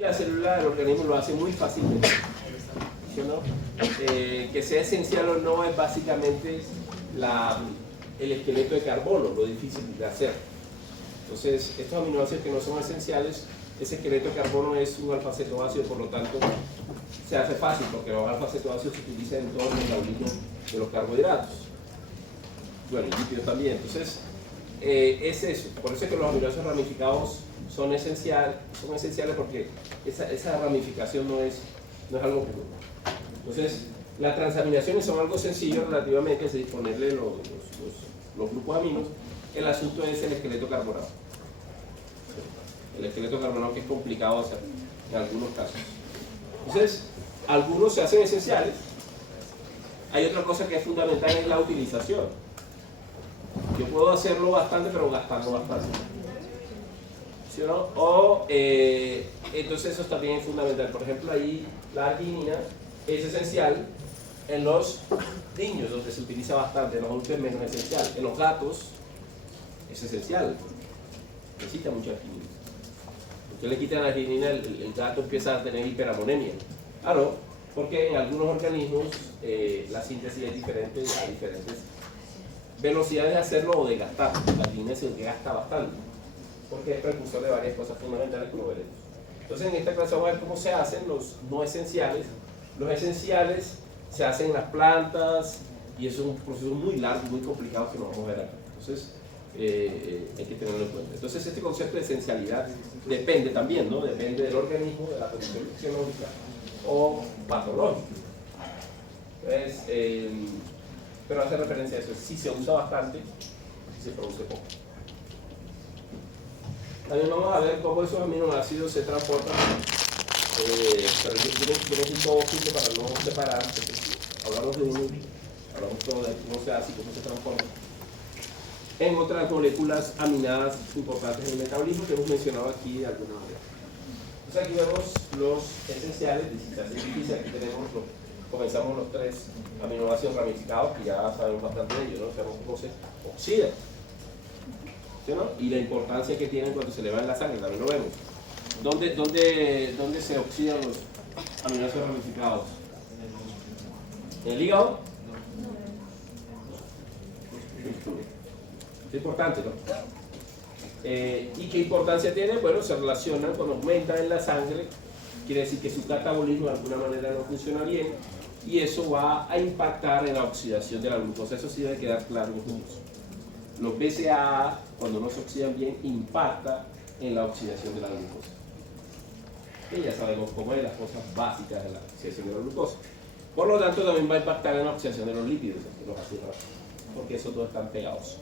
La célula del organismo lo hace muy fácilmente, ¿sí o no? Que sea esencial o no es básicamente el esqueleto de carbono, lo difícil de hacer. Entonces, estos aminoácidos que no son esenciales, ese esqueleto de carbono es un alfa-cetoácido, por lo tanto, se hace fácil porque los alfa-cetoácidos se utilizan en todo el metabolismo de los carbohidratos. Bueno, y lípidos también. Entonces, es eso. Por eso es que los aminoácidos ramificados son esenciales porque esa ramificación no es algo común. Entonces, las transaminaciones son algo sencillo relativamente, es decir, ponerle los grupos aminos. El asunto es el esqueleto carbonado. El esqueleto carbonado que es complicado hacer en algunos casos. Entonces, algunos se hacen esenciales. Hay otra cosa que es fundamental, es la utilización. Yo puedo hacerlo bastante, pero gastarlo bastante. ¿Sí o no? Entonces eso también es fundamental. Por ejemplo, ahí la arginina es esencial en los niños, donde se utiliza bastante, en los adultos es menos esencial. En los gatos es esencial, necesita mucha arginina. Usted le quita la arginina, el gato empieza a tener hiperamonemia. Claro, porque en algunos organismos la síntesis es diferente, a diferentes velocidades de hacerlo o de gastar. La arginina se gasta bastante, porque es precursor de varias cosas fundamentales como veremos. Entonces en esta clase vamos a ver cómo se hacen los no esenciales. Los esenciales se hacen en las plantas y es un proceso muy largo, muy complicado que no vamos a ver acá. Entonces hay que tenerlo en cuenta. Entonces este concepto de esencialidad depende también, ¿no? Depende del organismo, de la condición fisiológica o patológica. Entonces, pero hace referencia a eso, si se usa bastante, si se produce poco. También vamos a ver cómo esos aminoácidos se transportan, pero yo quiero un todo junto para no separar, porque hablamos de uno, hablamos todo de cómo se hace y cómo se transforma en otras moléculas aminadas importantes en el metabolismo que hemos mencionado aquí de alguna manera. Entonces aquí vemos los esenciales, aquí comenzamos los tres aminoácidos ramificados, que ya sabemos bastante de ellos, ¿no? Sabemos cómo se oxidan, ¿sí, no? Y la importancia que tienen cuando se elevan en la sangre, también lo vemos. ¿Dónde se oxidan los aminoácidos ramificados? ¿En el hígado? Es importante, ¿no? ¿Y qué importancia tiene? Bueno, se relacionan cuando aumentan en la sangre, quiere decir que su catabolismo de alguna manera no funciona bien y eso va a impactar en la oxidación de la glucosa. Eso sí debe quedar claro en los Los BCAA, cuando no se oxidan bien, impacta en la oxidación de la glucosa. Y ya sabemos cómo es las cosas básicas de la oxidación de la glucosa. Por lo tanto, también va a impactar en la oxidación de los lípidos, los ácidos grasos, porque esos dos están pegados.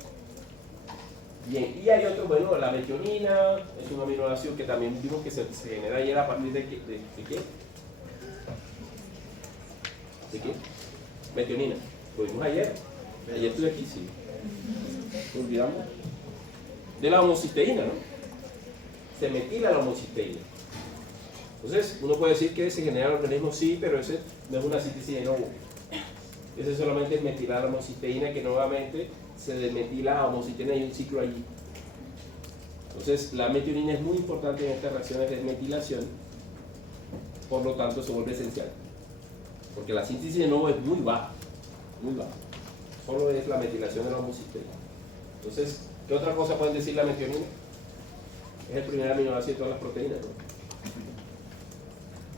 Bien, y hay otro, bueno, la metionina, es un aminoácido que también vimos que se genera ayer a partir de qué? ¿De qué? Metionina. Lo vimos ayer. Ayer estuve aquí, sí. ¿Nos olvidamos? De la homocisteína, ¿no? Se metila la homocisteína. Entonces, uno puede decir que se genera en el organismo, sí, pero ese no es una síntesis de nuevo. Ese solamente es metilar la homocisteína, que nuevamente se desmetila a homocisteína y hay un ciclo allí. Entonces, la metionina es muy importante en estas reacciones de desmetilación, por lo tanto se vuelve esencial. Porque la síntesis de nuevo es muy baja, muy baja. Solo es la metilación de la homocisteína. Entonces, ¿qué otra cosa pueden decir la metionina? Es el primer aminoácido de todas las proteínas, ¿no?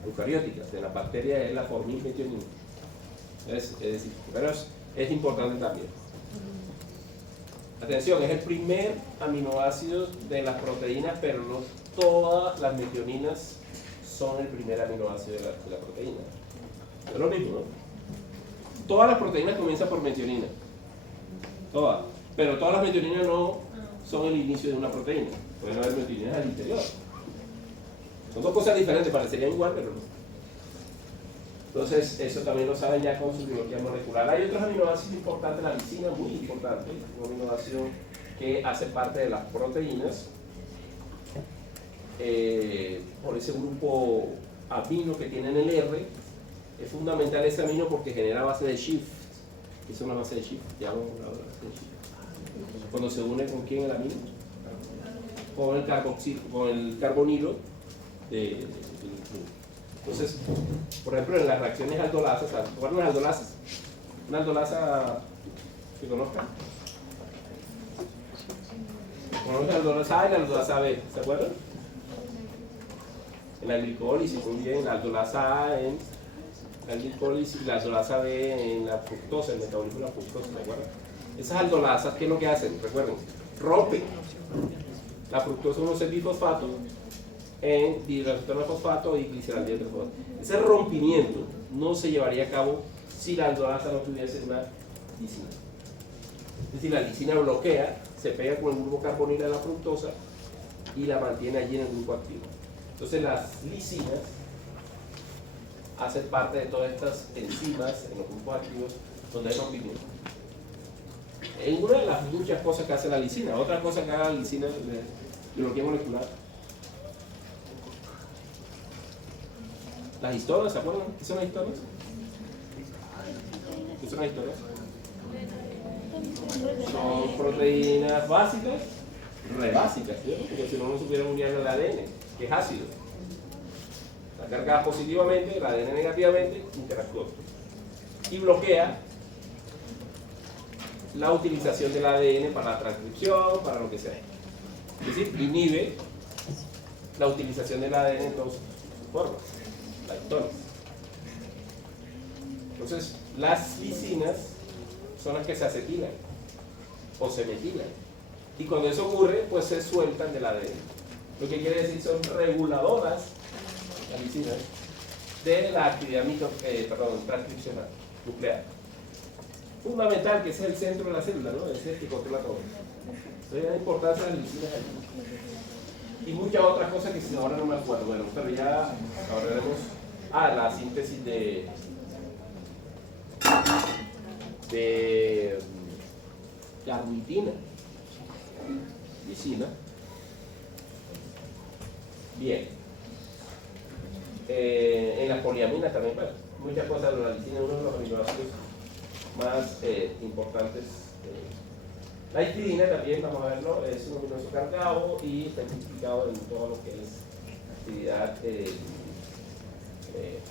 Eucarióticas, de las bacterias es la formilmetionina. Es decir, pero es importante también. Atención, es el primer aminoácido de las proteínas, pero no todas las metioninas son el primer aminoácido de la proteína. Es lo mismo, ¿no? Todas las proteínas comienzan por metionina. Todas. Pero todas las metioninas no son el inicio de una proteína. Pueden haber metioninas al interior. Son dos cosas diferentes, parecerían igual, pero no. Entonces, eso también lo saben ya con su biología molecular. Hay otros aminoácidos importantes, la lisina, muy importante, un aminoácido que hace parte de las proteínas. Por ese grupo amino que tienen el R, es fundamental ese amino porque genera base de Schiff. ¿Qué es una base de Schiff? Ya vamos a hablar de base de Schiff. Cuando se une con quién el amino, con el carbonilo, de entonces, por ejemplo, en las reacciones aldolasas, ¿recuerdan las aldolasas? Una aldolasa que conozcan. ¿Conocen la aldolasa A y la aldolasa B? ¿Se acuerdan? En la glicólisis, muy bien, la aldolasa A en la glicólisis y la aldolasa B en la fructosa, el metabolismo de la fructosa, ¿se acuerdan? Esas aldolasas, ¿qué es lo que hacen? Recuerden, rompen la fructosa 1,6-bifosfato en dihidroacetona de fosfato y gliceraldehído de fosfato. Ese rompimiento no se llevaría a cabo si la aldolasa no tuviese una lisina. Es decir, la lisina bloquea, se pega con el grupo carbonilo de la fructosa y la mantiene allí en el grupo activo. Entonces las lisinas hacen parte de todas estas enzimas en los grupos activos donde hay rompimiento. Es una de las muchas cosas que hace la lisina. Otra cosa que hace la lisina es biología molecular. Las histonas, ¿se acuerdan? ¿Qué son las histonas? ¿Qué son las histonas? Son proteínas básicas, re básicas, ¿cierto? Porque si no, no supieran unir al ADN, que es ácido. Está cargada positivamente, el ADN negativamente, interactúa. Y bloquea la utilización del ADN para la transcripción, para lo que sea. Es decir, inhibe la utilización del ADN en todas sus formas, las histonas. Entonces, las lisinas son las que se acetilan o se metilan. Y cuando eso ocurre, pues se sueltan del ADN. Lo que quiere decir son reguladoras, las lisinas, de la actividad transcripcional nuclear. Fundamental, que ese es el centro de la célula, ¿no? Ese es el que controla todo. Entonces, la importancia de las lisinas allí. Y muchas otras cosas que si ahora no me acuerdo. Bueno, pero ya hablaremos. La síntesis de carnitina, lisina. Bien. En las poliaminas también, bueno, muchas cosas de la lisina es uno de los aminoácidos más importantes. La histidina también, vamos a verlo, es un aminoácido cargado y está identificado en todo lo que es actividad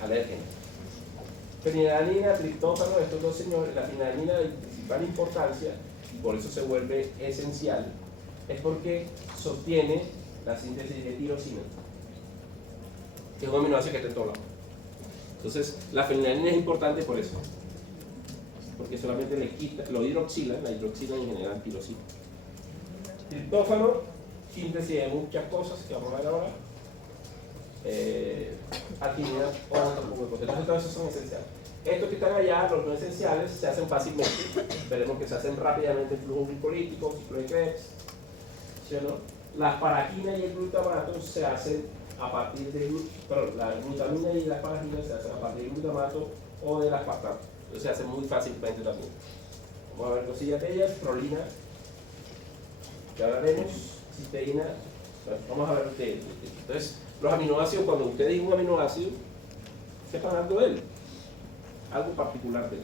alérgena. Fenilalanina, triptófano, estos dos señores, la fenilalanina de principal importancia, y por eso se vuelve esencial, es porque sostiene la síntesis de tirosina, que es un aminoácido que está en todo lado. Entonces, la fenilalanina es importante por eso, porque solamente le quita, lo hidroxilan, la hidroxilan y generan tirosina. Triptófano, síntesis de muchas cosas que vamos a ver ahora. Actividad o otro poco de cosas. Entonces, todos esos son esenciales. Estos que están allá, los no esenciales, se hacen fácilmente. Veremos que se hacen rápidamente en flujo glicolítico, ciclo de Krebs. ¿Sí o no? Las paraquinas y el glutamato se hacen a partir de. Perdón, la glutamina y las paraquinas se hacen a partir del glutamato o del aspartato. Entonces se hacen muy fácilmente también. Vamos a ver cosillas de ellas. Prolina, que hablaremos. Cisteína. Bueno, vamos a ver de. Entonces, los aminoácidos, cuando usted dice un aminoácido, ¿qué está hablando de él? Algo particular de él.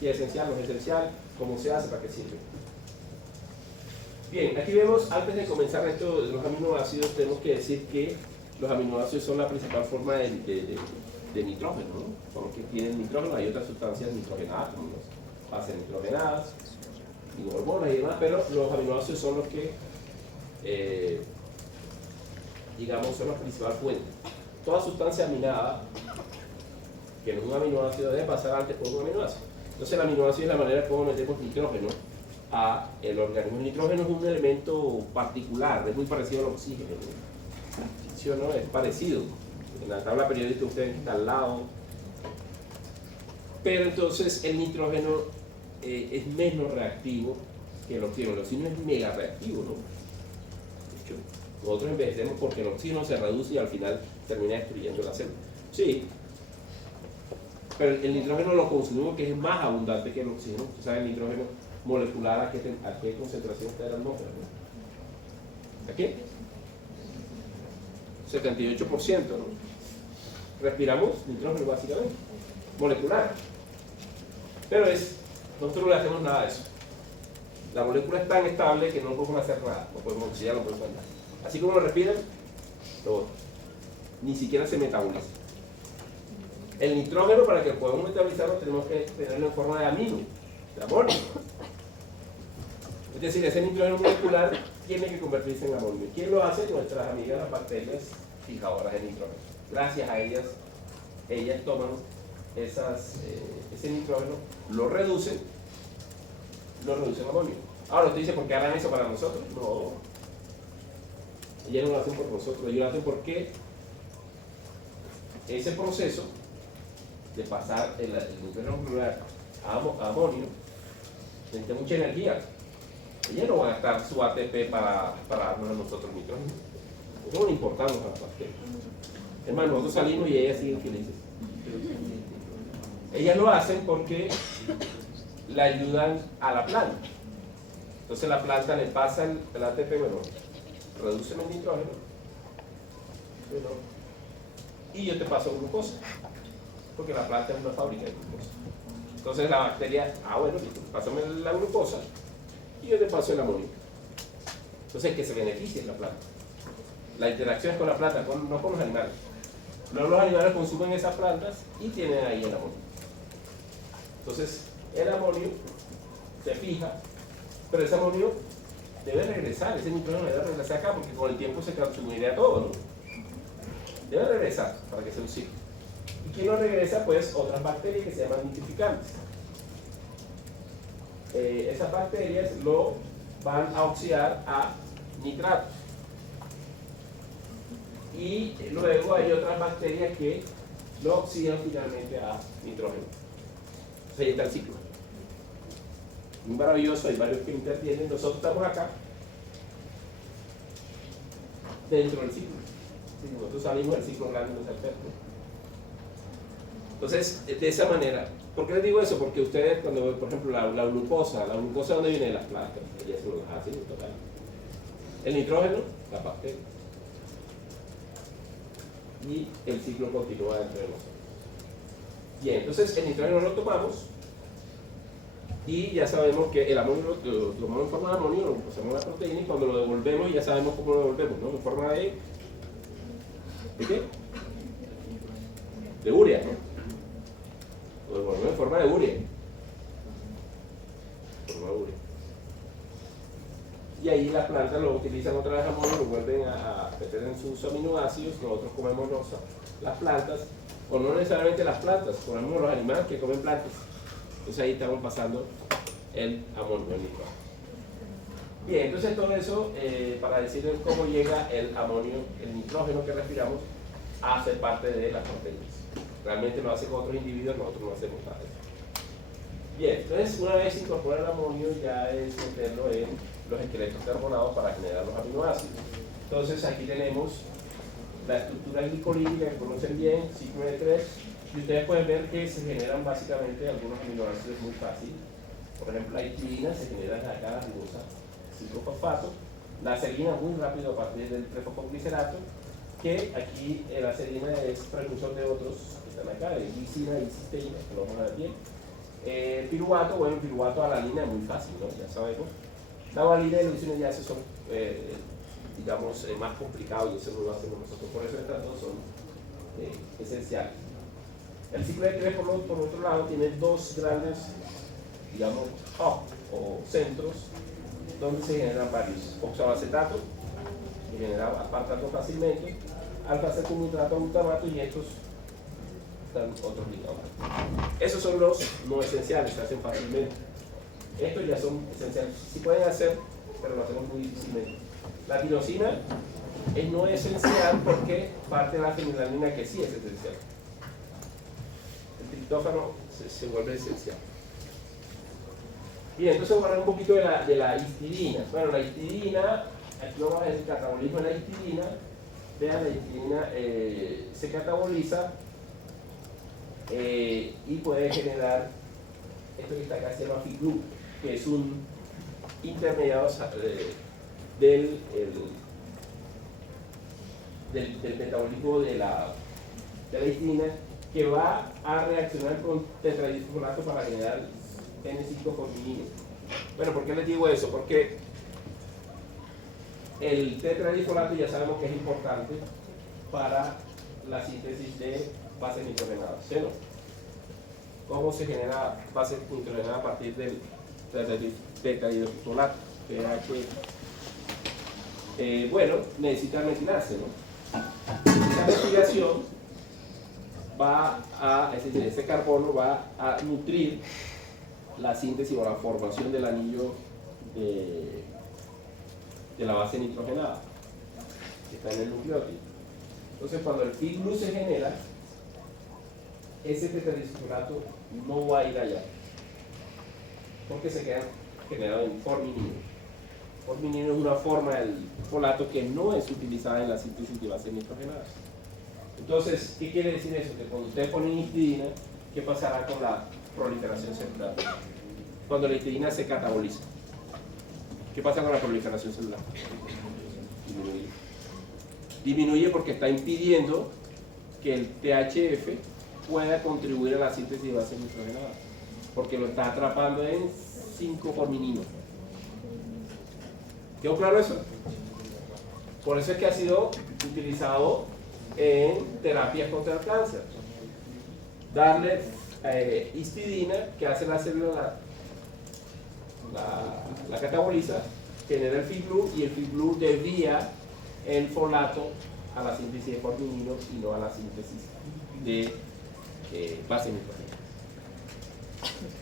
Si es esencial, no es esencial, cómo se hace, para qué sirve. Bien, aquí vemos, antes de comenzar esto de los aminoácidos, tenemos que decir que los aminoácidos son la principal forma de nitrógeno, ¿no? Son los que tienen nitrógeno, hay otras sustancias nitrogenadas, como las bases nitrogenadas, y hormonas y demás, pero los aminoácidos son los que digamos, son la principal fuente. Toda sustancia aminada, que no es un aminoácido, debe pasar antes por un aminoácido. Entonces, el aminoácido es la manera como metemos nitrógeno a el organismo. El nitrógeno es un elemento particular, es muy parecido al oxígeno, ¿no? ¿Sí o no? Es parecido. En la tabla periódica ustedes está al lado. Pero entonces, el nitrógeno es menos reactivo que el oxígeno. El oxígeno es mega reactivo, ¿no? De hecho, nosotros envejecemos porque el oxígeno se reduce y al final termina destruyendo la célula. Sí, pero el nitrógeno lo consumimos, que es más abundante que el oxígeno. Usted sabe, el nitrógeno molecular, ¿a qué concentración está en la atmósfera? ¿A qué? 78%, ¿no? Respiramos nitrógeno básicamente, molecular. Pero nosotros no le hacemos nada de eso. La molécula es tan estable que no podemos hacer nada, no podemos oxidar, no podemos hacer nada. Así como lo respiran, lo botan. ni siquiera se metaboliza. El nitrógeno, para que podamos metabolizarlo, tenemos que tenerlo en forma de amino, de amonio. Es decir, ese nitrógeno molecular tiene que convertirse en amonio. ¿Quién lo hace? Nuestras amigas las bacterias fijadoras de nitrógeno. Gracias a ellas toman ese nitrógeno, lo reducen a amonio. Ahora usted dice, ¿por qué harán eso para nosotros? No. Ellas no lo hacen por nosotros, ellos lo hacen porque ese proceso de pasar el nitrógeno molecular a amonio necesita mucha energía. Ellas no van a gastar su ATP para darnos a nosotros nitrógeno. Nosotros no importamos a las bacterias. Es más, nosotros salimos y ellas siguen felices. Ellas lo hacen porque le ayudan a la planta. Entonces la planta le pasa el ATP, bueno, reducen el nitrógeno, y yo te paso glucosa, porque la planta es una fábrica de glucosa. Entonces la bacteria, bueno, pásame la glucosa y yo te paso el amonio. Entonces que se beneficie la planta. La interacción es con la planta, no con los animales. Luego los animales consumen esas plantas y tienen ahí el amonio. Entonces el amonio se fija, pero ese amonio debe regresar, ese nitrógeno debe regresar acá porque con el tiempo se consumiría todo, ¿no? Debe regresar para que sea un ciclo. ¿Y quién lo regresa? Pues otras bacterias que se llaman nitrificantes. Esas bacterias lo van a oxidar a nitrato. Y luego hay otras bacterias que lo oxidan finalmente a nitrógeno. Entonces ahí está el ciclo. Muy maravilloso, hay varios que intervienen. Nosotros estamos acá, dentro del ciclo. Si nosotros salimos del ciclo orgánico perfecto. Entonces, de esa manera, ¿por qué les digo eso? Porque ustedes, cuando, por ejemplo, la glucosa, ¿de dónde viene? De las plantas. Ellas se lo hacen total. El nitrógeno, la bacteria. Y el ciclo continúa entre nosotros. Bien, entonces el nitrógeno lo tomamos y ya sabemos que el amonio lo tomamos en forma de amonio, lo pasamos a la proteína y cuando lo devolvemos ya sabemos cómo lo devolvemos, ¿no? En forma ¿de qué? De urea, ¿no? Lo devolvemos en forma de urea. Y ahí las plantas lo utilizan otra vez amonio, lo vuelven a meter en sus aminoácidos. Nosotros comemos las plantas, o no necesariamente las plantas, comemos los animales que comen plantas. Entonces ahí estamos pasando el amonio, el nitrógeno. Bien, entonces todo eso para decirles cómo llega el amonio, el nitrógeno que respiramos, a ser parte de las proteínas. Realmente lo hacen otros individuos, nosotros no hacemos nada de eso. Bien, entonces una vez incorpora el amonio ya es meterlo en los esqueletos carbonados para generar los aminoácidos. Entonces aquí tenemos la estructura glicolídica que conocen bien, ciclo de 3, y ustedes pueden ver que se generan básicamente algunos aminoácidos muy fácil. Por ejemplo, la histidina se genera acá la ribosa 5-fosfato, la serina muy rápido a partir del 3-fosfoglicerato, que aquí la serina es precursor de otros que están acá, de glicina y cisteína, que lo vamos a ver bien. Piruvato, bueno, piruvato a la línea es muy fácil, ¿no? Ya sabemos. La valina y la leucina ya son, digamos, más complicados y eso no lo hacemos nosotros. Por eso estas dos son esenciales. El ciclo de 3, por otro lado, tiene dos grandes, digamos, o centros donde se generan varios. Oxaloacetato, que genera aspartato fácilmente, alfa-acetonitrato, glutamato y estos están otros glutamatos. Esos son los no esenciales, se hacen fácilmente. Estos ya son esenciales. Sí pueden hacer, pero lo hacemos muy difícilmente. La tirosina es no esencial porque parte de la fenilalanina que sí es esencial. El triptófano se vuelve esencial. Bien, entonces vamos a hablar un poquito de la histidina. Bueno, la histidina, aquí vamos a ver el catabolismo de la histidina. Vean, la histidina se cataboliza y puede generar esto que está acá, se llama FICLU, que es un intermediado del metabolismo de la histidina, que va a reaccionar con tetrahidrofolato para generar N5-fosfidina. Bueno, ¿por qué les digo eso? Porque el tetrahidrofolato ya sabemos que es importante para la síntesis de bases nitrogenadas, ¿sí o no? ¿Cómo se genera base nitrogenada a partir del tetrahidrofolato? Bueno, necesita metilarse, ¿no? Esa metilación va a, es decir, ese carbono va a nutrir la síntesis o la formación del anillo de la base nitrogenada que está en el nucleótido. Entonces, cuando el Phi-Glu se genera, ese tetrahidrofolato no va a ir allá porque se queda generado en forminino. Forminino es una forma del folato que no es utilizada en la síntesis de bases nitrogenadas. Entonces, ¿qué quiere decir eso? Que cuando ustedes ponen histidina, ¿qué pasará con la proliferación celular? Cuando la histidina se cataboliza, ¿qué pasa con la proliferación celular? Disminuye. Disminuye porque está impidiendo que el THF pueda contribuir a la síntesis de bases nitrogenadas, porque lo está atrapando en 5-forminino. ¿Quedó claro eso? Por eso es que ha sido utilizado en terapias contra el cáncer. Darle histidina, que hace la célula, la cataboliza, genera el Phi-Glu, y el Phi-Glu desvía el folato a la síntesis de forminino y no a la síntesis de bases nitrogenadas.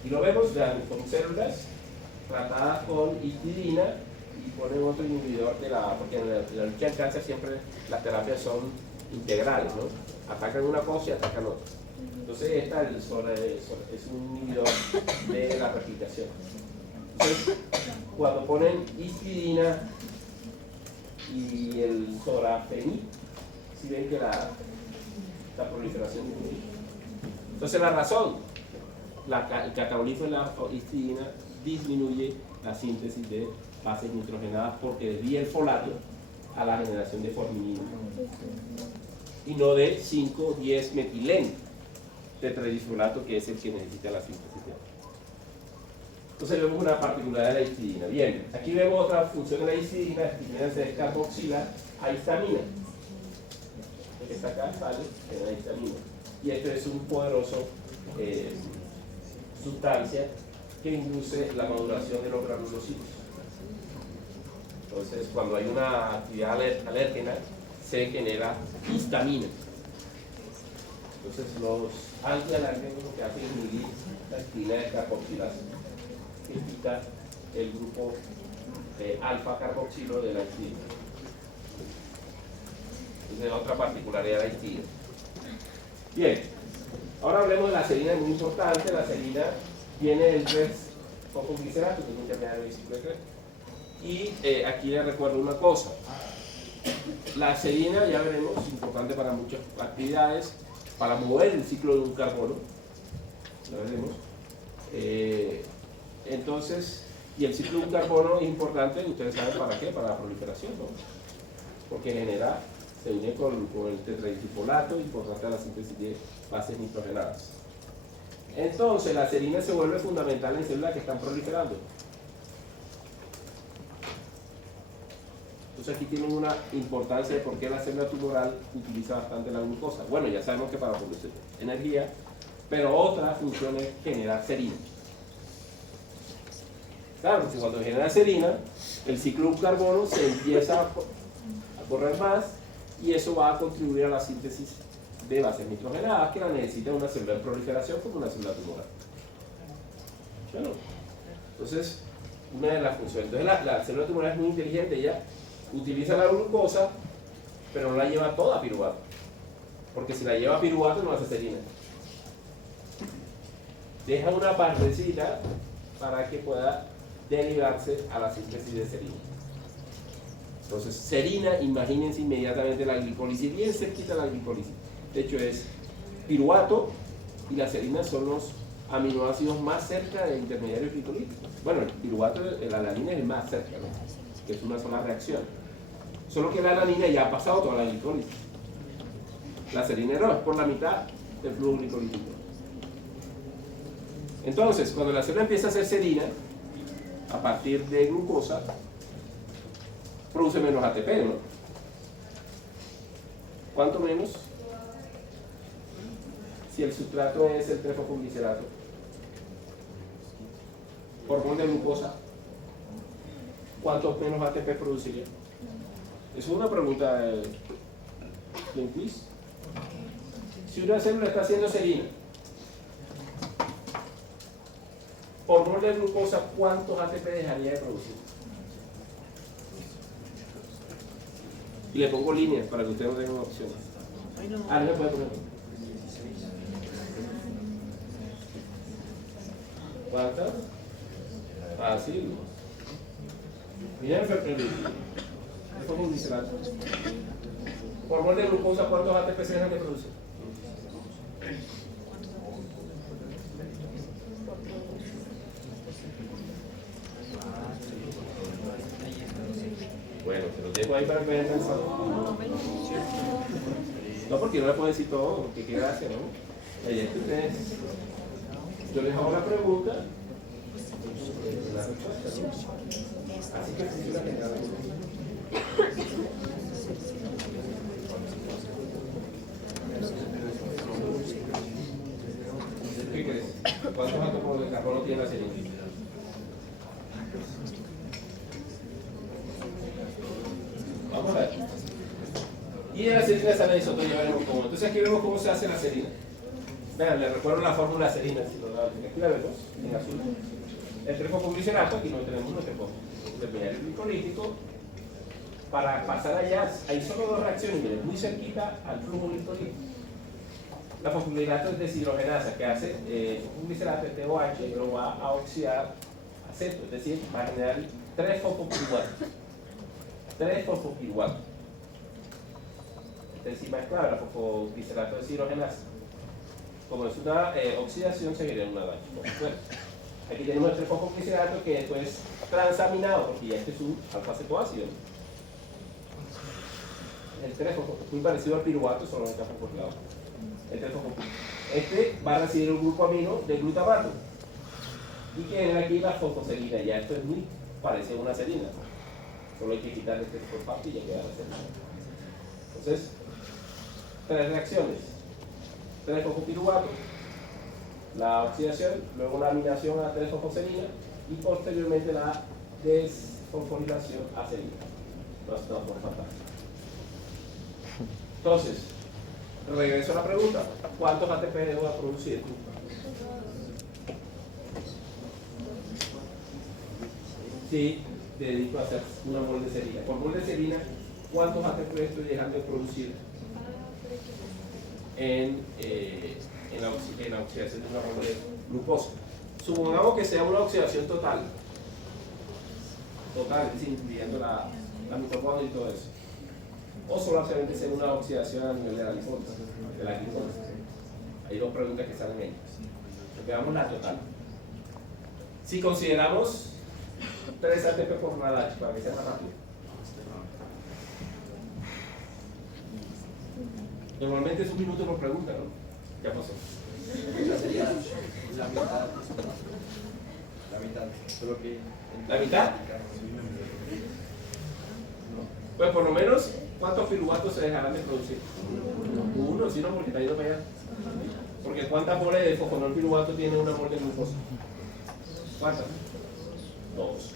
Y lo vemos con células tratadas con histidina y ponen otro inhibidor de porque en la lucha del cáncer siempre las terapias son integrales, ¿no? Atacan una cosa y atacan otra. Entonces esta es un inhibidor de la replicación. Entonces, cuando ponen histidina y el sorafenib, si ven que la proliferación disminuye. Entonces la razón, el catabolismo de la histidina disminuye la síntesis de bases nitrogenadas porque desvía el folato a la generación de forminino y no de 5,10 metilén tetrahidrofolato, que es el que necesita la síntesis de. Entonces vemos una particularidad de la histidina. Bien, aquí vemos otra función de la histidina. La histidina se descarboxila a histamina. Esta acá sale en la histamina. Y esto es un poderoso sustancia que induce la maduración de los granulocitos. Entonces, cuando hay una actividad alérgena, se genera histamina. Entonces, los antialérgenos lo que hacen es inhibir la histamina descarboxilasa, que quita el grupo alfa carboxilo de la histidina. Esa es otra particularidad de la histidina. Bien, ahora hablemos de la serina, es muy importante. La serina viene del 3-fosfoglicerato, que es un intermediario de ciclo de Krebs. Y aquí les recuerdo una cosa. La serina, ya veremos, es importante para muchas actividades, para mover el ciclo de un carbono. Lo veremos. Entonces, y el ciclo de un carbono es importante, ustedes saben para qué, para la proliferación, ¿no? Porque se une con el tetrahidrofolato, importante a la síntesis de bases nitrogenadas. Entonces, la serina se vuelve fundamental en células que están proliferando. Entonces, aquí tienen una importancia de por qué la célula tumoral utiliza bastante la glucosa. Bueno, ya sabemos que para producir energía, pero otra función es generar serina. Claro, porque cuando genera serina, el ciclo de un carbono se empieza a correr más y eso va a contribuir a la síntesis de bases nitrogenadas que la necesita una célula de proliferación como una célula tumoral. Bueno, entonces, una de las funciones. Entonces, la célula tumoral es muy inteligente, ella utiliza la glucosa, pero no la lleva toda a piruvato, porque si la lleva a piruvato no hace serina. Deja una partecita para que pueda derivarse a la síntesis de serina. Entonces, serina, imagínense inmediatamente la glicólisis, bien cerquita de la glicólisis. De hecho, es piruvato y la serina son los aminoácidos más cerca del intermediario glicolítico. Bueno, el piruvato, la alanina es el más cerca, ¿no? Que es una sola reacción. Solo que la alanina ya ha pasado toda la glicólisis. La serina no, es por la mitad del flujo glicolítico. Entonces, cuando la célula empieza a hacer serina, a partir de glucosa, produce menos ATP, ¿no? ¿Cuánto menos? si el sustrato es el 3-fosfoglicerato por mol de glucosa, ¿cuántos menos ATP produciría? Es una pregunta de quiz. Si una célula está haciendo serina, por mol de glucosa, ¿cuántos ATP dejaría de producir? Y le pongo líneas para que ustedes no tengan opciones. Ah, no me puede poner. ¿Cuántas? Fácil. Miren el fosfoglicerato. Por mol de glucosa, ¿cuántos ATP se dejan de producir? Bueno, se los dejo ahí para que vayan pensando. No, porque no le puedo decir todo, porque qué gracia, ¿no? Ahí es que ustedes. Yo les hago la pregunta. La respuesta, ¿no? Así que funciona generalmente. ¿Qué crees? ¿Cuántos átomos de carbono tiene la serina? Vamos a ver. Y de la serina sale la isotopía, ya veremos cómo. Entonces aquí vemos cómo se hace la serina. Vean, les recuerdo la fórmula de serina, si lo da, aquí la vemos, en azul. El 3-fosfoglicerato, aquí no tenemos nuestro intermediario glicolítico. Para pasar allá, hay solo dos reacciones, miren, muy cerquita al flujo glicolítico. La fosfoglicerato es deshidrogenasa, que hace fosfoglicerato, TOH, pero va a oxidar aceto, es decir, va a generar 3 fosfopiruvato. 3 fosfopiruvato. Esta enzima es clave, la fosfoglicerato deshidrogenasa. Como es una oxidación, se genera una daño. Bueno, aquí tenemos el 3-fosfoglicerato que después es transaminado, porque ya este es un alfa-acetoácido. El 3-fosfo, muy parecido al piruvato, solo que está fosforilado. El 3-fosfo. Este va a recibir un grupo amino de glutamato. Y que genera aquí la fosfoserina. Ya esto es muy parecido a una serina. Solo hay que quitarle este fosfato y ya queda la serina. Entonces, 3 reacciones. 3-fosfopiruvato, la oxidación, luego la aminación a 3-fosfoserina y posteriormente la desfosforilación a serina. No por fantástico. Entonces, regreso a la pregunta: ¿cuántos ATP debo producir? Si dedico a hacer una mol de serina. Por mol de serina, ¿cuántos ATP estoy dejando de producir en la oxidación de una mol de glucosa? Supongamos que sea una oxidación total, es decir, incluyendo la mitocondria y todo eso. O solamente sea una oxidación a nivel de la glucosa. Hay dos preguntas que salen ahí. Veamos la total. Si consideramos 3 ATP por nada, para que sea más rápido. Normalmente es un minuto por pregunta, ¿no? ¿Qué pasó? La mitad. Solo que ¿La mitad? Pues por lo menos, ¿cuántos piruvatos se dejarán de producir? Uno, si no, porque está yendo para allá. Porque ¿cuántas moles de fosfonol piruvato tiene una mol de glucosa? ¿Cuántas? 2.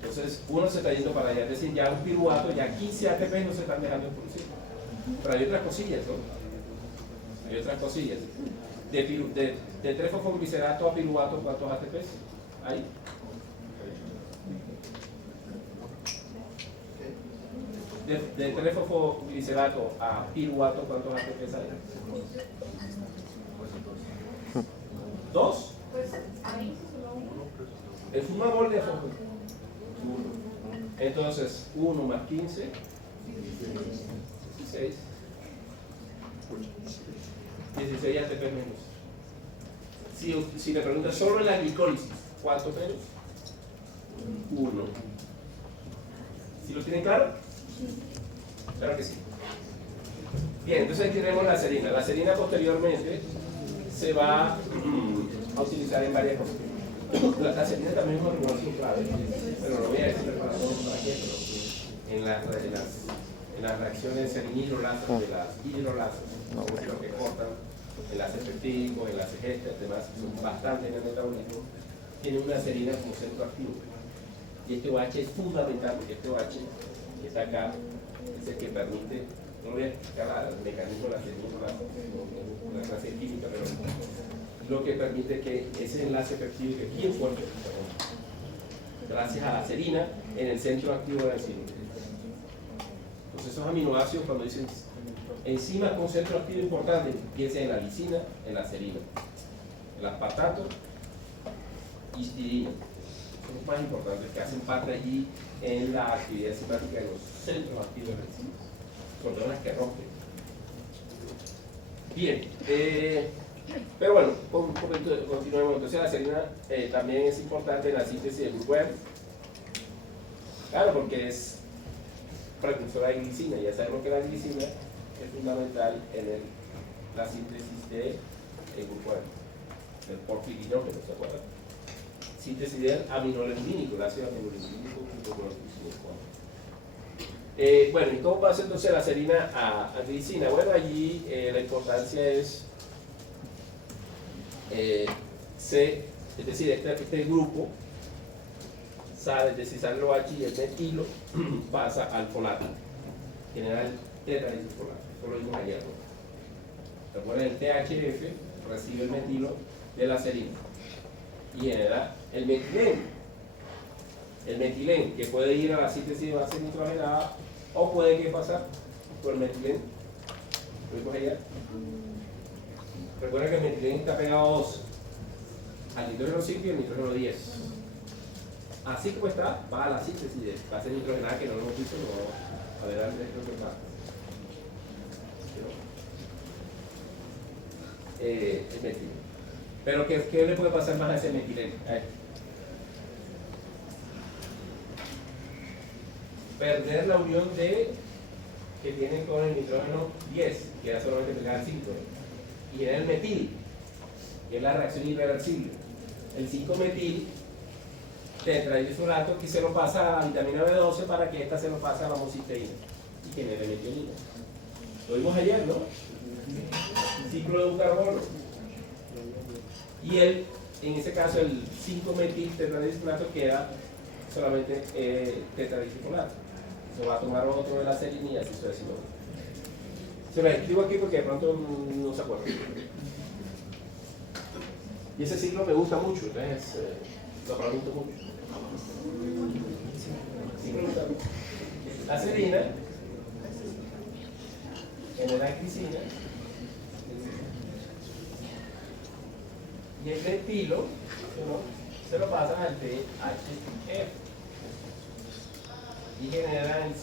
Entonces, uno se está yendo para allá. Es decir, ya un piruvato, ya 15 ATP no se están dejando de producir. Pero hay otras cosillas, ¿no? Hay otras cosillas. De 3-fosfoglicerato a piruvato, ¿cuántos ATPs hay? De 3-fosfoglicerato a piruvato, ¿cuántos ATPs hay? 2. Es una mol de fosfo. Entonces, 1 más 15, 16. 16 ATP menos. Si me preguntas solo en la glicólisis, ¿cuánto menos? 1. ¿Sí lo tienen claro? Claro que sí. Bien, entonces aquí tenemos la serina. La serina posteriormente se va a utilizar en varias cosas. La serina también es una regulación clave, pero no voy a decir para qué, pero en en las reacciones serinhidrolasas de las hidrolasas, lo que cortan enlaces peptídicos, enlaces demás, son bastante en el metabolismo, tiene una serina como centro activo. Y este OH es fundamental porque este OH que está acá es el que permite, no voy a explicar el mecanismo de la serinidrolasa, no una clase química, pero lo que permite que ese enlace peptídico es bien fuerte, gracias a la serina en el centro activo de la enzima. Entonces esos aminoácidos, cuando dicen enzimas con centro activo importante, piensen en la lisina, en la serina, el aspartato, histidina, son los más importantes que hacen parte allí en la actividad enzimática de los centros activos de las enzimas, son las que rompen. Bien, pero bueno, continuemos. Entonces la serina también es importante en la síntesis del grupo R. Claro, porque es precursora de glicina, ya sabemos que la glicina es fundamental en la síntesis del grupo R, del porfirinógeno, ¿se acuerdan? Síntesis del aminolenidínico, el ácido aminolenidínico junto con el glicina. Bueno, ¿y cómo pasa entonces la serina a glicina? Bueno, allí la importancia es es decir, este grupo sale, es decir, sale el OH y el metilo pasa al folato, genera el tetrahidrofolato. Esto lo vimos ayer, ¿no? Recuerden, el THF recibe el metilo de la serina y genera el metileno. El metileno que puede ir a la síntesis de base nitrogenada o puede que pasar por el metileno. ¿Lo vimos ayer? Recuerda que el metileno está pegado a 2, al nitrógeno 5 y al nitrógeno 10. Así como está, va a la síntesis de base nitrogenada, que no lo hemos visto, no a ver antes lo que pasa. El metileno. Pero ¿qué le puede pasar más a ese metileno? Perder la unión que tiene con el nitrógeno 10, que era solamente pegada al 5. Y genera el metil, que es la reacción irreversible. El 5-metil tetrahidrofolato, que se lo pasa a la vitamina B12 para que ésta se lo pase a la homocisteína y genere metionina. Lo vimos ayer, ¿no? Ciclo de un carbono. Y en ese caso, el 5-metil tetrahidrofolato queda solamente tetrahidrofolato. Se va a tomar otro de la serina y así sucesivamente. Se lo escribo aquí porque de pronto no se acuerdan. Y ese ciclo me gusta mucho, entonces lo pregunto mucho. La serina genera glicina y el metilo se lo pasa al THF y genera el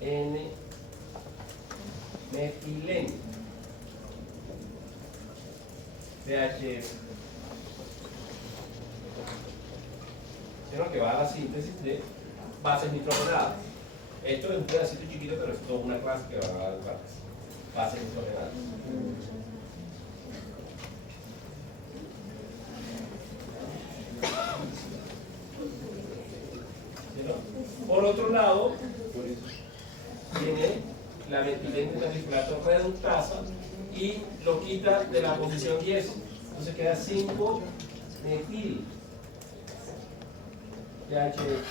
5-10N-metileno THF, sino que va a la síntesis de bases nitrogenadas. Esto es un pedacito chiquito, pero es toda una clase que va a dar bases nitrogenadas. Por otro lado, tiene la metileno tetrahidrofolato reductasa y lo quita de la posición 10. Entonces queda 5-metil THF.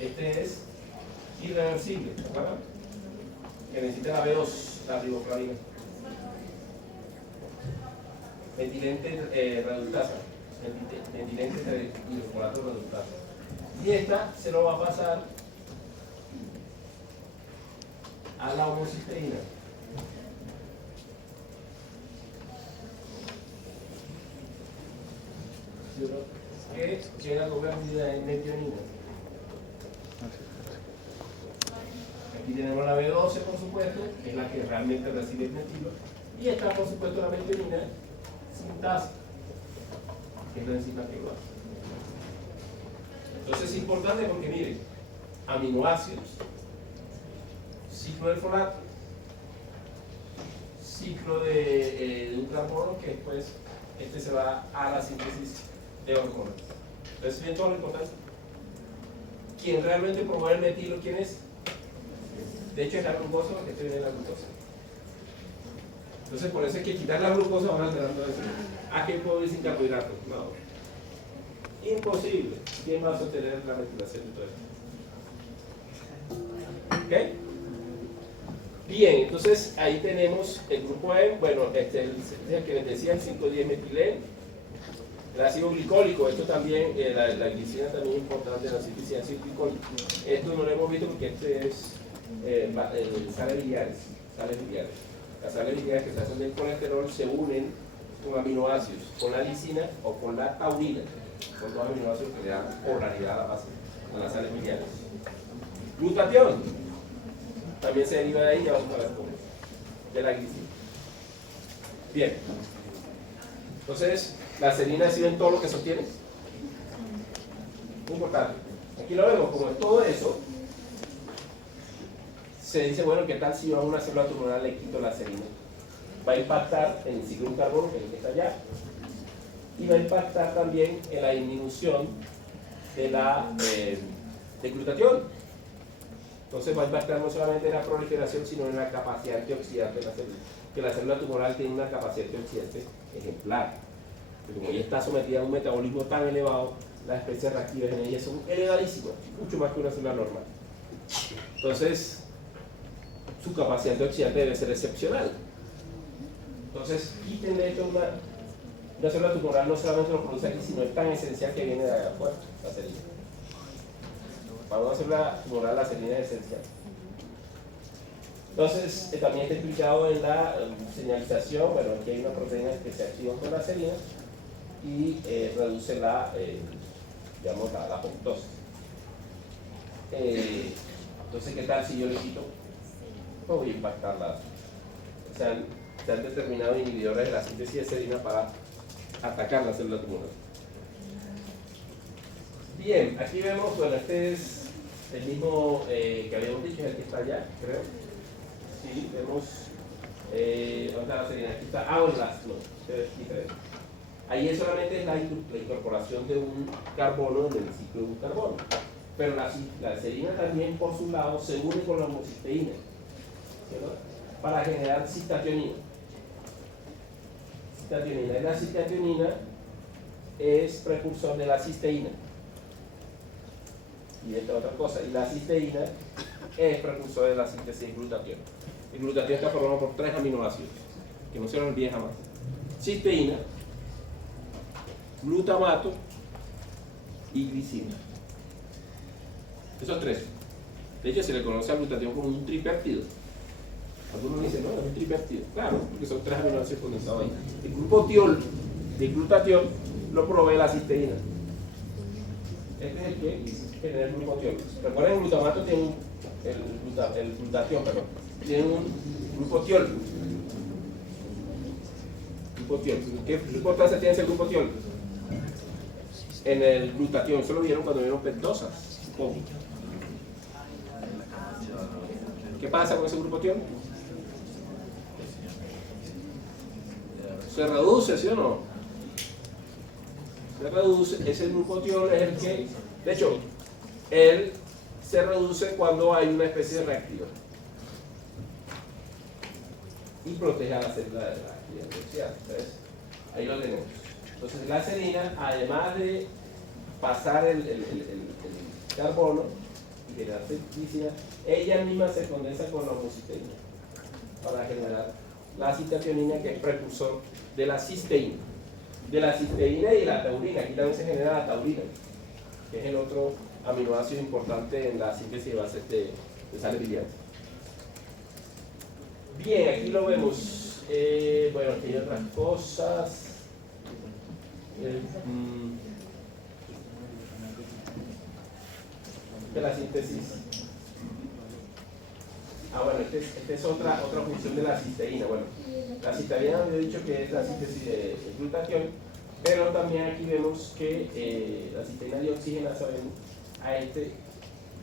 Este es irreversible, ¿se acuerdan? Que necesita la B2, la riboflavina. Metileno reductasa. Metileno tetrahidrofolato reductasa. Y esta se lo va a pasar a la homocisteína. Que queda convertida en metionina. Aquí tenemos la B12, por supuesto, que es la que realmente recibe el metilo. Y está, por supuesto, la metionina sintasa, que es la enzima que lo hace. Entonces es importante porque, miren, aminoácidos, ciclo del folato, ciclo de un carbono, que después este se va a la síntesis de hormonas. Entonces, ¿ven toda la importancia? quien realmente promueve el metilo, ¿quién es? De hecho es la glucosa, porque esto viene de la glucosa. Entonces por eso hay que quitar la glucosa, van a alterar todo eso. ¿A qué puedo ir sin carbohidratos? No. Imposible. ¿Quién va a sostener la metilación de todo esto? ¿Ok? Bien, entonces ahí tenemos el grupo E, bueno, el que les decía, el 5,10-metilén, el ácido glicólico, esto también, la glicina también es importante en la síntesis de ácido glicólico. Esto no lo hemos visto porque este es sales biliares. Las sales biliares que se hacen del colesterol se unen con aminoácidos, con la lisina o con la taurina. Son dos aminoácidos que le dan polaridad a la base, a las sales biliares. Glutatión también se deriva de ahí, ya vamos a ver cómo, de la glicina. Bien, entonces la serina sirve en todo lo que sostiene. Muy importante. Aquí lo vemos, como es todo eso, se dice, bueno, ¿qué tal si yo a una célula tumoral le quito la serina? Va a impactar en el ciclo de un carbono, que es el que está allá, y va a impactar también en la disminución de la de glutatión. Entonces va a impactar no solamente en la proliferación, sino en la capacidad antioxidante de la célula. Que la célula tumoral tiene una capacidad antioxidante ejemplar. Pero como ella está sometida a un metabolismo tan elevado, las especies reactivas en ella son elevadísimas, mucho más que una célula normal. Entonces, su capacidad antioxidante debe ser excepcional. Entonces, quítenle esto una célula tumoral, no solamente lo produce aquí, sino es tan esencial que viene de allá afuera, la serina. Para una célula tumoral la serina es esencial. Entonces, también está implicado en la señalización. Bueno, aquí hay una proteína que se activa con la serina y reduce la, digamos, la apoptosis. Entonces, ¿qué tal si yo le quito? No voy a impactar la... Se han determinado inhibidores de la síntesis de serina para atacar la célula tumoral. Bien, aquí vemos, bueno, este es el mismo que habíamos dicho, es el que está allá, creo. Sí, vemos, ¿dónde está la serina? Aquí está, no, diferente. Ahí solamente es la incorporación de un carbono en el ciclo de un carbono. Pero la serina también, por su lado, se une con la homocisteína, ¿cierto? Para generar cistationina. Y la cistationina es precursor de la cisteína. Y esta otra cosa, y la cisteína es precursor de la síntesis de glutatión. El glutatión está formado por 3 aminoácidos, que no se lo olviden jamás: cisteína, glutamato y glicina. Esos 3. De hecho, se le conoce al glutatión como un tripéptido. Algunos dicen, no, es un tripéptido. Claro, porque son 3 aminoácidos condensados ahí. El grupo tiol de glutatión lo provee la cisteína. Este es el que genera el grupo tiol. Recuerden, el glutamato tiene el glutatión, perdón, tiene un grupo tiol. ¿Qué importancia tiene ese grupo tiol? En el glutatión, eso lo vieron cuando vieron pentosas. ¿Qué pasa con ese grupo tiol? Se reduce, ¿sí o no? Se reduce, ese grupo tiol es el que, de hecho, él se reduce cuando hay una especie de reactiva y protege a la célula de la actividad antioxidante. ¿Ves? Ahí lo tenemos. Entonces la serina, además de pasar el carbono y generar glicina, ella misma se condensa con la homocisteína para generar la cistationina, que es precursor de la cisteína. De la cisteína y la taurina. Aquí también se genera la taurina, que es el otro aminoácido importante en la síntesis de bases de sales biliares. Bien, aquí lo vemos. Bueno, aquí hay otras cosas. De la síntesis. Bueno, esta es otra función de la cisteína. Bueno, la cisteína había dicho que es la síntesis de glutatión, pero también aquí vemos que la cisteína dioxigena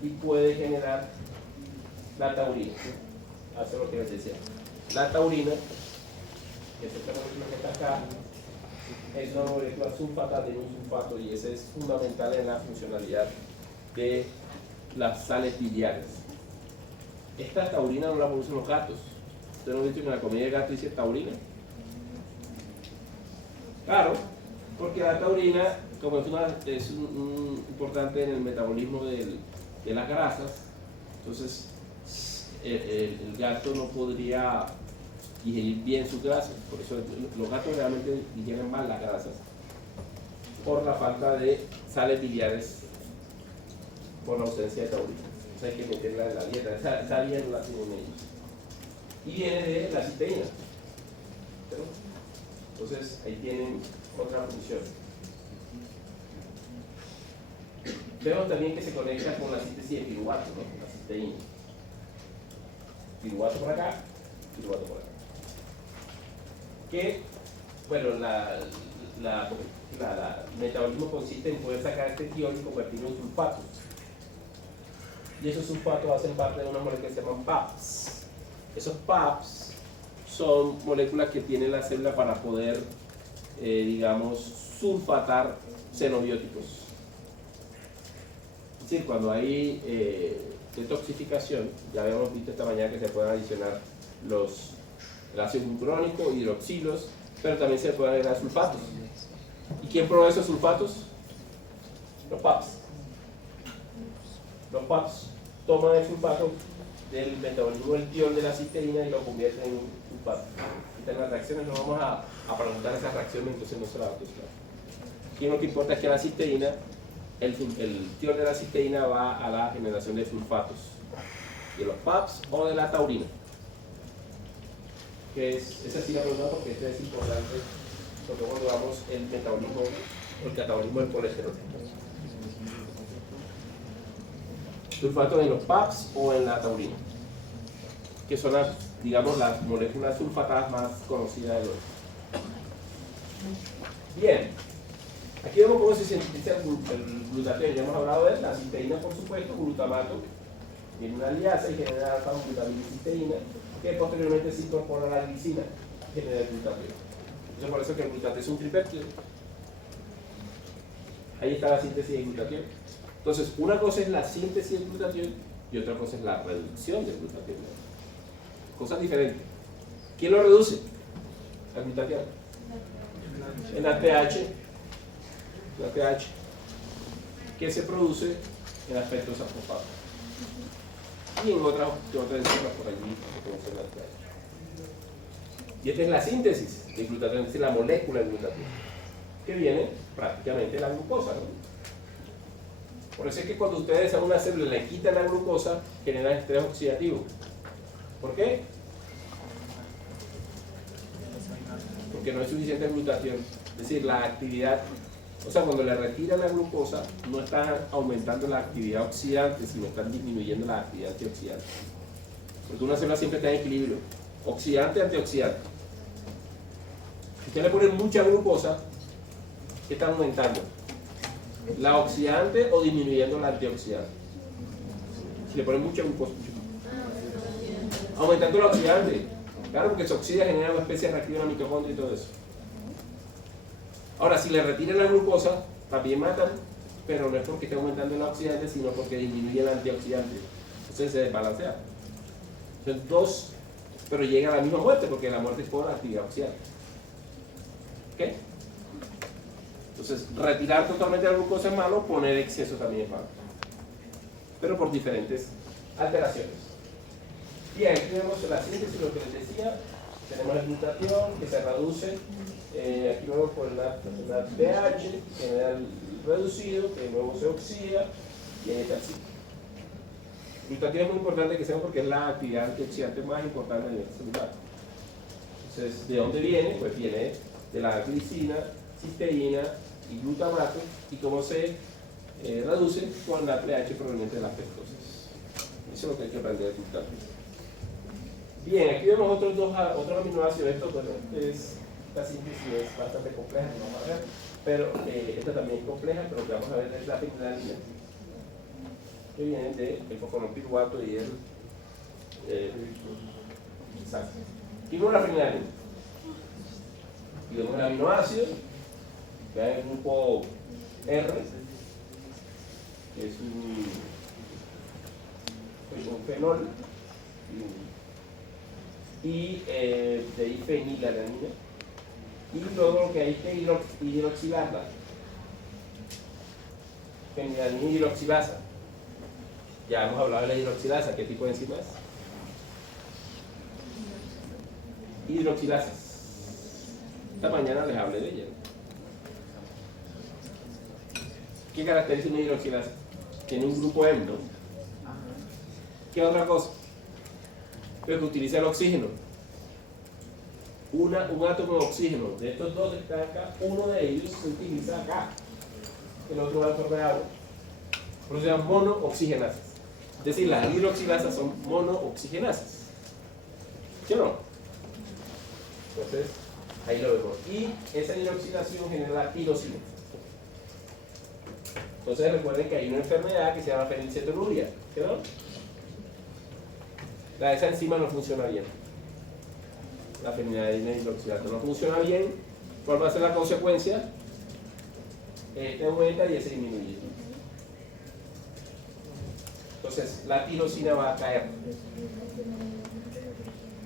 y puede generar la taurina. Hace lo que les decía. La taurina, que es esta molécula que está acá, es una molécula sulfata de un sulfato, y ese es fundamental en la funcionalidad de las sales biliares. Esta taurina no la producen los gatos. ¿Ustedes no han visto que en la comida de gato dice taurina? Claro, porque la taurina, como es importante en el metabolismo de las grasas, entonces el gato no podría digerir bien sus grasas. Por eso los gatos realmente digieren mal las grasas, por la falta de sales biliares, por la ausencia de taurina. Entonces hay que meterla en la dieta. Esa vía no la tienen ellos. Y viene de la cisteína. Entonces ahí tienen otra función. Vemos también que se conecta con la síntesis de piruvato, ¿no? Con la cisteína. Piruvato por acá, piruvato por acá. Que, bueno, el metabolismo consiste en poder sacar este tiol y convertirlo en sulfatos. Y esos sulfatos hacen parte de una molécula que se llaman PAPs. Esos PAPs son moléculas que tiene la célula para poder, digamos, sulfatar xenobióticos. Es decir, cuando hay detoxificación, ya habíamos visto esta mañana que se pueden adicionar el ácido glucurónico, hidroxilos, pero también se pueden agregar sulfatos. ¿Y quién provee esos sulfatos? Los PAPs. Los PAPs toman el sulfato del metabolismo del tiol de la cisteína y lo convierten en sulfato. En las reacciones no vamos a preguntar esas reacciones, entonces no se la va a tocar. Aquí lo que importa es que la cisteína, el tiol de la cisteína va a la generación de sulfatos, de los PAPs o de la taurina. Que esa sí la pregunta porque esto es importante, porque cuando vamos el metabolismo o el catabolismo del colesterol. Sulfato en los PAPs o en la taurina, que son las, digamos, las moléculas sulfatadas más conocidas del hoy. Bien, aquí vemos cómo se sintetiza el glutatión. Ya hemos hablado de la cisteína, por supuesto, glutamato, tiene una liasa y genera alfa-glutamiliscisteína, que posteriormente se incorpora a la glicina, genera el glutatión. Entonces, por eso que el glutatión es un tripéptido. Ahí está la síntesis de glutatión. Entonces, una cosa es la síntesis del glutatión y otra cosa es la reducción del glutatión. Cosas diferentes. ¿Quién lo reduce? La glutatión. En ATH. La ATH. Que se produce en aspectos asfosfados. Y en otras enzimas por allí que producen la ATH. Y esta es la síntesis del glutatión, es decir, la molécula del glutatión, que viene prácticamente de la glucosa, ¿no? Por eso es que cuando ustedes a una célula le quitan la glucosa, generan estrés oxidativo. ¿Por qué? Porque no es suficiente glutatión. Es decir, la actividad, o sea, cuando le retiran la glucosa, no están aumentando la actividad oxidante, sino están disminuyendo la actividad antioxidante. Porque una célula siempre está en equilibrio, oxidante-antioxidante. Si usted le pone mucha glucosa, ¿qué está aumentando? ¿La oxidante o disminuyendo la antioxidante? Si le ponen mucha glucosa, aumentando la oxidante. Claro, porque se oxida, genera una especie de reactivo en la mitocondria y todo eso. Ahora, si le retiran la glucosa, también matan, pero no es porque esté aumentando la oxidante, sino porque disminuye el antioxidante. Entonces se desbalancea. Entonces, dos, pero llega a la misma muerte, porque la muerte es por actividad oxidante. ¿Ok? Entonces, retirar totalmente la glucosa es malo, poner exceso también es malo. Pero por diferentes alteraciones. Bien, aquí vemos la síntesis, lo que les decía. Tenemos la glutatión que se reduce. Aquí luego por la pH, que me da el reducido, que luego se oxida y en esta ciclo. Glutatión es muy importante que sepan porque es la actividad antioxidante más importante a nivel celular. Entonces, ¿de dónde viene? Pues viene de la glicina, cisteína y glutamato, y cómo se reduce con la pH proveniente de la lactosis. Eso es lo que hay que aprender de glutatión. Bien, aquí vemos otros aminoácidos. Esto, bueno, esta síntesis es bastante compleja, no vamos a ver, pero esta también es compleja, pero lo que vamos a ver es la fenilalanina, que viene del coconopirruvato y el exacto. Aquí vemos la fenilalanina. Aquí vemos el aminoácido, vean el grupo R, que es un un fenol y de fenilalanina, y luego lo que hay es que hidroxilarla, fenilalanina y hidroxilasa. Ya hemos hablado de la hidroxilasa. ¿Qué tipo de enzima es? Hidroxilasas. Esta mañana les hablé de ella. ¿Qué caracteriza una hidroxilasa? Tiene un grupo M, ¿no? ¿Qué otra cosa? Pero que utiliza el oxígeno. Un átomo de oxígeno. De estos dos que están acá, uno de ellos se utiliza acá. El otro va a de agua. Por eso se llaman monooxigenasas. Es decir, las hidroxilasas son monooxigenasas. ¿Sí o no? Entonces, ahí lo vemos. Y esa hidroxilación genera la tirosina. Entonces recuerden que hay una enfermedad que se llama fenilcetonuria. ¿Sí o no? Esa enzima no funciona bien. La fenilalanina hidroxilasa no funciona bien. ¿Cuál va a ser la consecuencia? Este aumenta y ese disminuye. Entonces, la tirosina va a caer.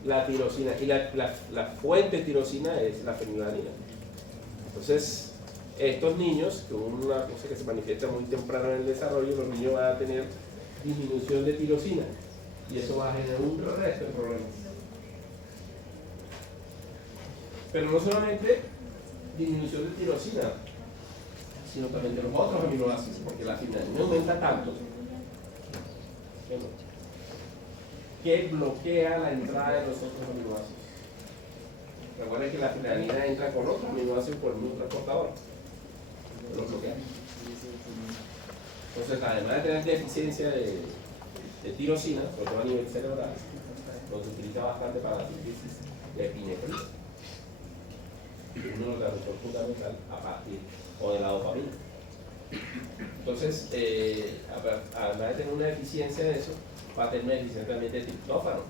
La tirosina. Y la fuente de tirosina es la fenilalanina. Entonces, estos niños, con una cosa que se manifiesta muy temprano en el desarrollo, los niños van a tener disminución de tirosina. Y eso va a generar un resto de problemas. Pero no solamente disminución de tirosina, sino también de los otros aminoácidos, porque la fenilalanina aumenta tanto que bloquea la entrada de los otros aminoácidos. Recuerden que la fenilalanina entra con otros aminoácidos por el mismo transportador, lo bloquea. Entonces, además de tener deficiencia de tirosina, sobre todo a nivel cerebral, lo se utiliza bastante para la síntesis de epinefrina, un neurotransmisor fundamental a partir o de la dopamina. Entonces, además de tener una deficiencia de eso, va a tener una deficiencia también de triptófano.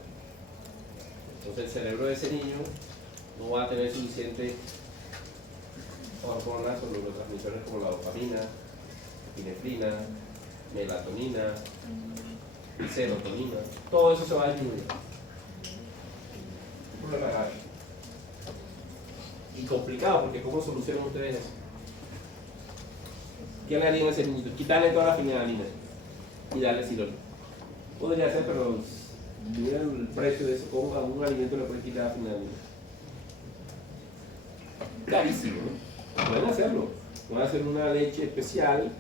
Entonces, el cerebro de ese niño no va a tener suficiente hormonas o neurotransmisores como la dopamina, epinefrina, melatonina, serotonina. Todo eso se va a disminuir. Un problema grave. Y complicado, porque ¿cómo solucionan ustedes eso? ¿Qué le harían a ese niñito? Quitarle toda la fenilalanina y darle silol. Podría ser, pero miren el precio de eso, ¿cómo a un alimento le pueden quitar la fenilalanina? Carísimo, ¿no? Pueden hacerlo. Pueden hacer una leche especial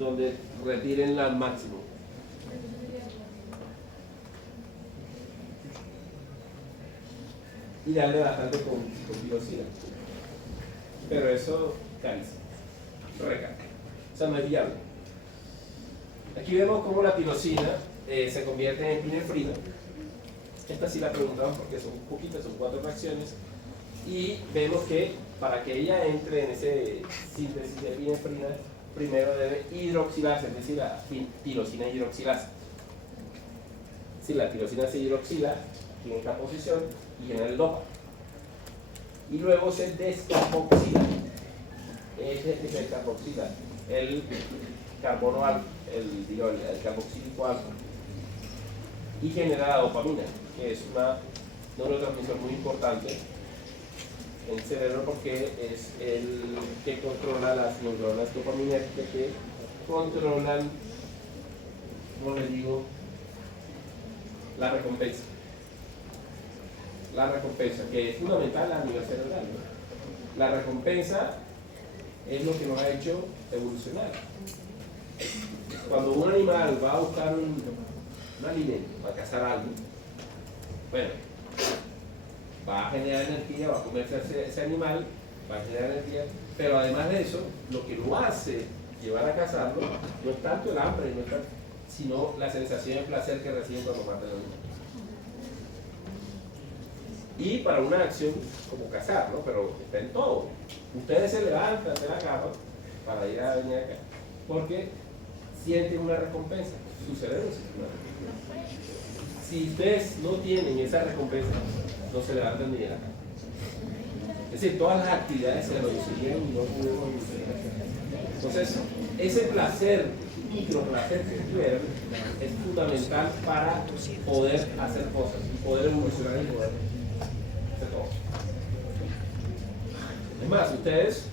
donde retiren al máximo. Y darle bastante con tirosina. Pero eso, carísimo. Recarga. O sea, no es viable. Aquí vemos cómo la tirosina se convierte en epinefrina. Esta sí la preguntamos porque son poquitas, son 4 reacciones. Y vemos que para que ella entre en ese síntesis de epinefrina, primero debe hidroxilarse, es decir, la tirosina hidroxilasa. Si la tirosina se hidroxila en esta posición y genera el dopa. Y luego se descarboxila. Ese es el que se descarboxila. El carbono alfa, el carboxílico alfa. Y genera la dopamina, que es una neurotransmisor muy importante en el cerebro porque es el que controla las neuronas dopaminérgicas que controlan, como les digo, la recompensa. La recompensa, que es fundamental a nivel cerebral, ¿no? La recompensa es lo que nos ha hecho evolucionar. Cuando un animal va a buscar un alimento, va a cazar algo, bueno, va a generar energía, va a comerse ese animal, va a generar energía, pero además de eso, lo que lo hace llevar a cazarlo no es tanto el hambre, no es tanto, sino la sensación de placer que recibe cuando mata el animal. Y para una acción como cazar, ¿no? Pero está en todo. Ustedes se levantan de la cama para ir a venir acá, porque sienten una recompensa. Su cerebro siente una recompensa. Si ustedes no tienen esa recompensa, no se levantan ni de la cama. Es decir, todas las actividades se reducirían y no pudimos evolucionar. Entonces, ese placer, microplacer que tuvieron, es fundamental para poder hacer cosas, poder evolucionar y poder hacer todo. Es más, ustedes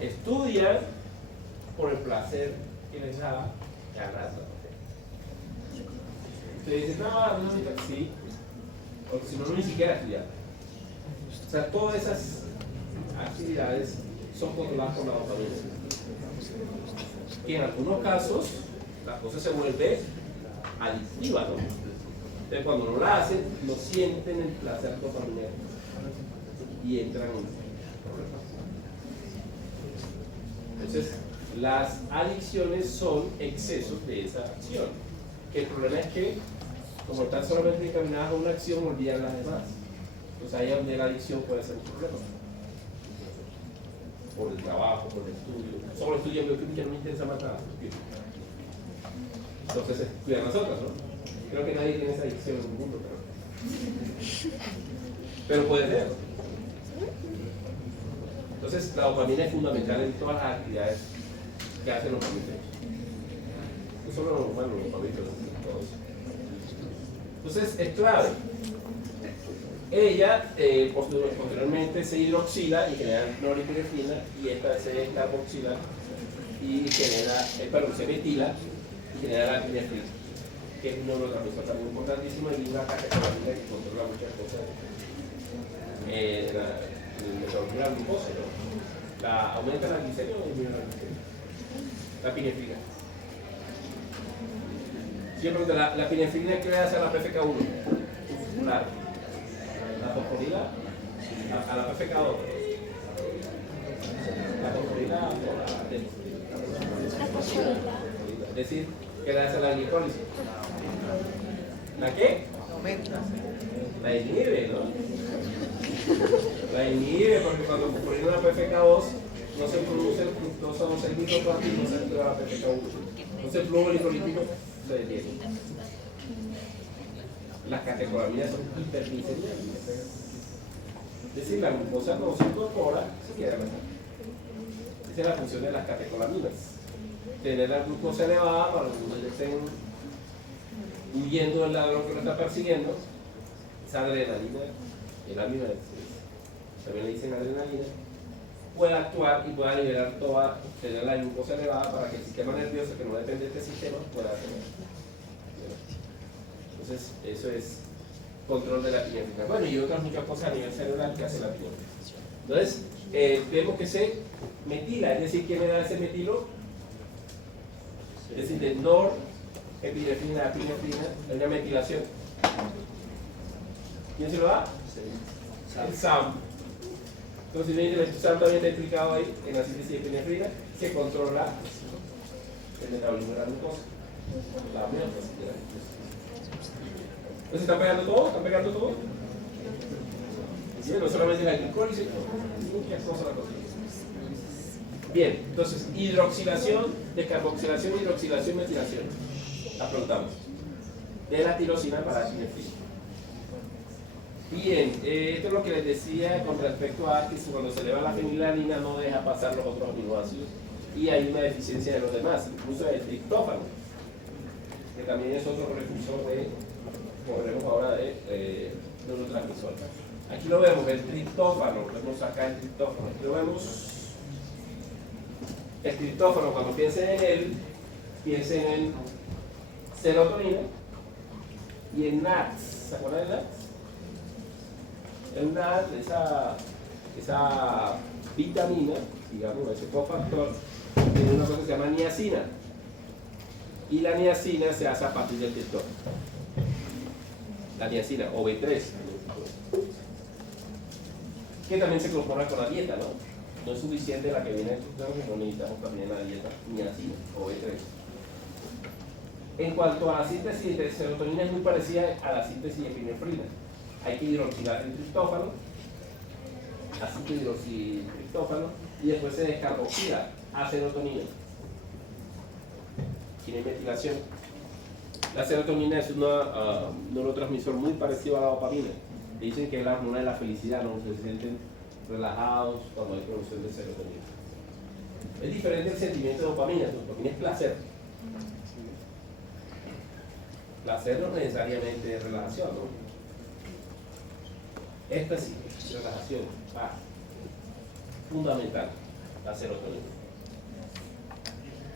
estudian por el placer que les da ganar. Ustedes dicen, no, no, sí, porque si no, ni siquiera estudiar. O sea, todas esas actividades son controladas por la dopamina. Y en algunos casos, la cosa se vuelve adictiva, ¿no? Entonces, cuando no la hacen, no sienten el placer dopaminero y entran en problemas. Entonces, las adicciones son excesos de esa acción. El problema es que, como están solamente encaminadas a una acción, olvidan las demás. Entonces, ahí es donde la adicción puede ser un problema. Por el trabajo, por el estudio. Solo estudio bioquímica no me interesa más nada. Entonces, cuidan las otras, ¿no? Creo que nadie tiene esa adicción en el mundo, pero puede ser. Entonces, la dopamina es fundamental en todas las actividades que hacen los mamíferos. No solo los humanos, los mamíferos, todos. Entonces, es clave. Ella posteriormente se hidroxila y genera cloripirefrina, y esta se descarboxila y genera, se metila y genera la epinefrina, que es un neurotransmisor también importantísimo y una catecolamina que controla muchas cosas en el metabolismo de la glucosa, ¿no? Aumenta la glicemia o disminuye la glicemia. La epinefrina. Yo pregunto, ¿la epinefrina qué le hace a la PFK1? Claro. La fosforila a la PFK2. La fosforila es decir, ¿qué le hace a la glicólisis? ¿La qué? La inhibe, ¿no? La inhibe porque cuando ocurre la PFK2 no se produce el fructosa 2,6 glicoproteína y no se activa la PFK1. Entonces el flujo glicolítico se detiene. Las catecolaminas son hiperglicemias. Es decir, la glucosa no se incorpora, se queda en la sangre. Esa es la función de las catecolaminas. Tener la glucosa elevada para que no estén huyendo del ladrón que lo está persiguiendo. Esa adrenalina, el aminoácido, también le dicen adrenalina, pueda actuar y pueda liberar tener la glucosa elevada para que el sistema nervioso, que no depende de este sistema, pueda tener. Entonces, eso es control de la epinefrina. Bueno, y otras muchas cosas a nivel celular que hace la epinefrina. Entonces, vemos que se metila, es decir, ¿qué me da ese metilo? Es decir, de norepinefrina a epinefrina, hay una metilación. ¿Quién se lo da? El SAM. Entonces, el SAM también está implicado ahí en la síntesis de epinefrina, que controla el metabolismo de la glucosa, la homeostasis de la glucosa. Entonces, ¿están pegando todo? ¿Están pegando todo? ¿Sí? No solamente la glicólisis, muchas cosas la cosa. Bien, entonces, hidroxilación, descarboxilación, hidroxilación, metilación. La preguntamos. De la tirosina para la epinefrina. Bien, esto es lo que les decía con respecto a que cuando se eleva la fenilalanina no deja pasar los otros aminoácidos y hay una deficiencia de los demás, incluso el triptófano, que también es otro precursor de, hablaremos ahora de neurotransmisor. Aquí lo vemos, el triptófano, vemos acá el triptófano, aquí lo vemos. El triptófano, cuando piensen en él, piensen en serotonina y en NADS. ¿Se acuerdan de NADS? El NAD, esa vitamina, digamos, ese cofactor, tiene una cosa que se llama niacina. Y la niacina se hace a partir del triptófano. La niacina, o B3, que también se incorpora con la dieta, ¿no? No es suficiente la que viene del triptófano, no necesitamos también la dieta niacina, o B3. En cuanto a la síntesis de serotonina, es muy parecida a la síntesis de epinefrina. Hay que hidroxilar el triptófano, así que hidroxitriptófano, y después se descarboxila a serotonina. Tiene metilación. La serotonina es un neurotransmisor muy parecido a la dopamina. Dicen que es la hormona de la felicidad, ¿no? Se sienten relajados cuando hay producción de serotonina. Es diferente el sentimiento de dopamina. La dopamina es placer. Placer no necesariamente es relajación, ¿no? Esta sí, es relajación, paz. Fundamental, la serotonina.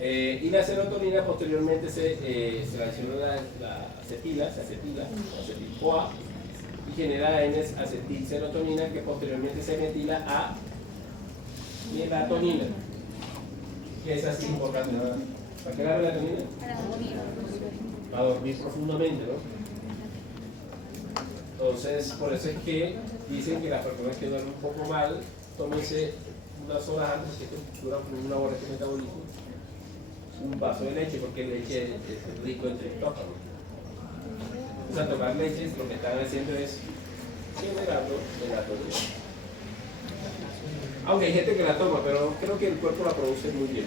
Y la serotonina posteriormente se adiciona la acetila, acetil-CoA, y genera N-acetilserotonina, que posteriormente se metila a melatonina, que es así importante, ¿no? ¿Para qué la melatonina? Para dormir profundamente, ¿no? Entonces, por eso es que dicen que las personas que duermen un poco mal, tómense unas horas antes, que dura una hora este metabolismo, un vaso de leche, porque leche es rico en triptófano. O sea, tomar leche lo que están haciendo es generando melatonina. Aunque hay gente que la toma, pero creo que el cuerpo la produce muy bien.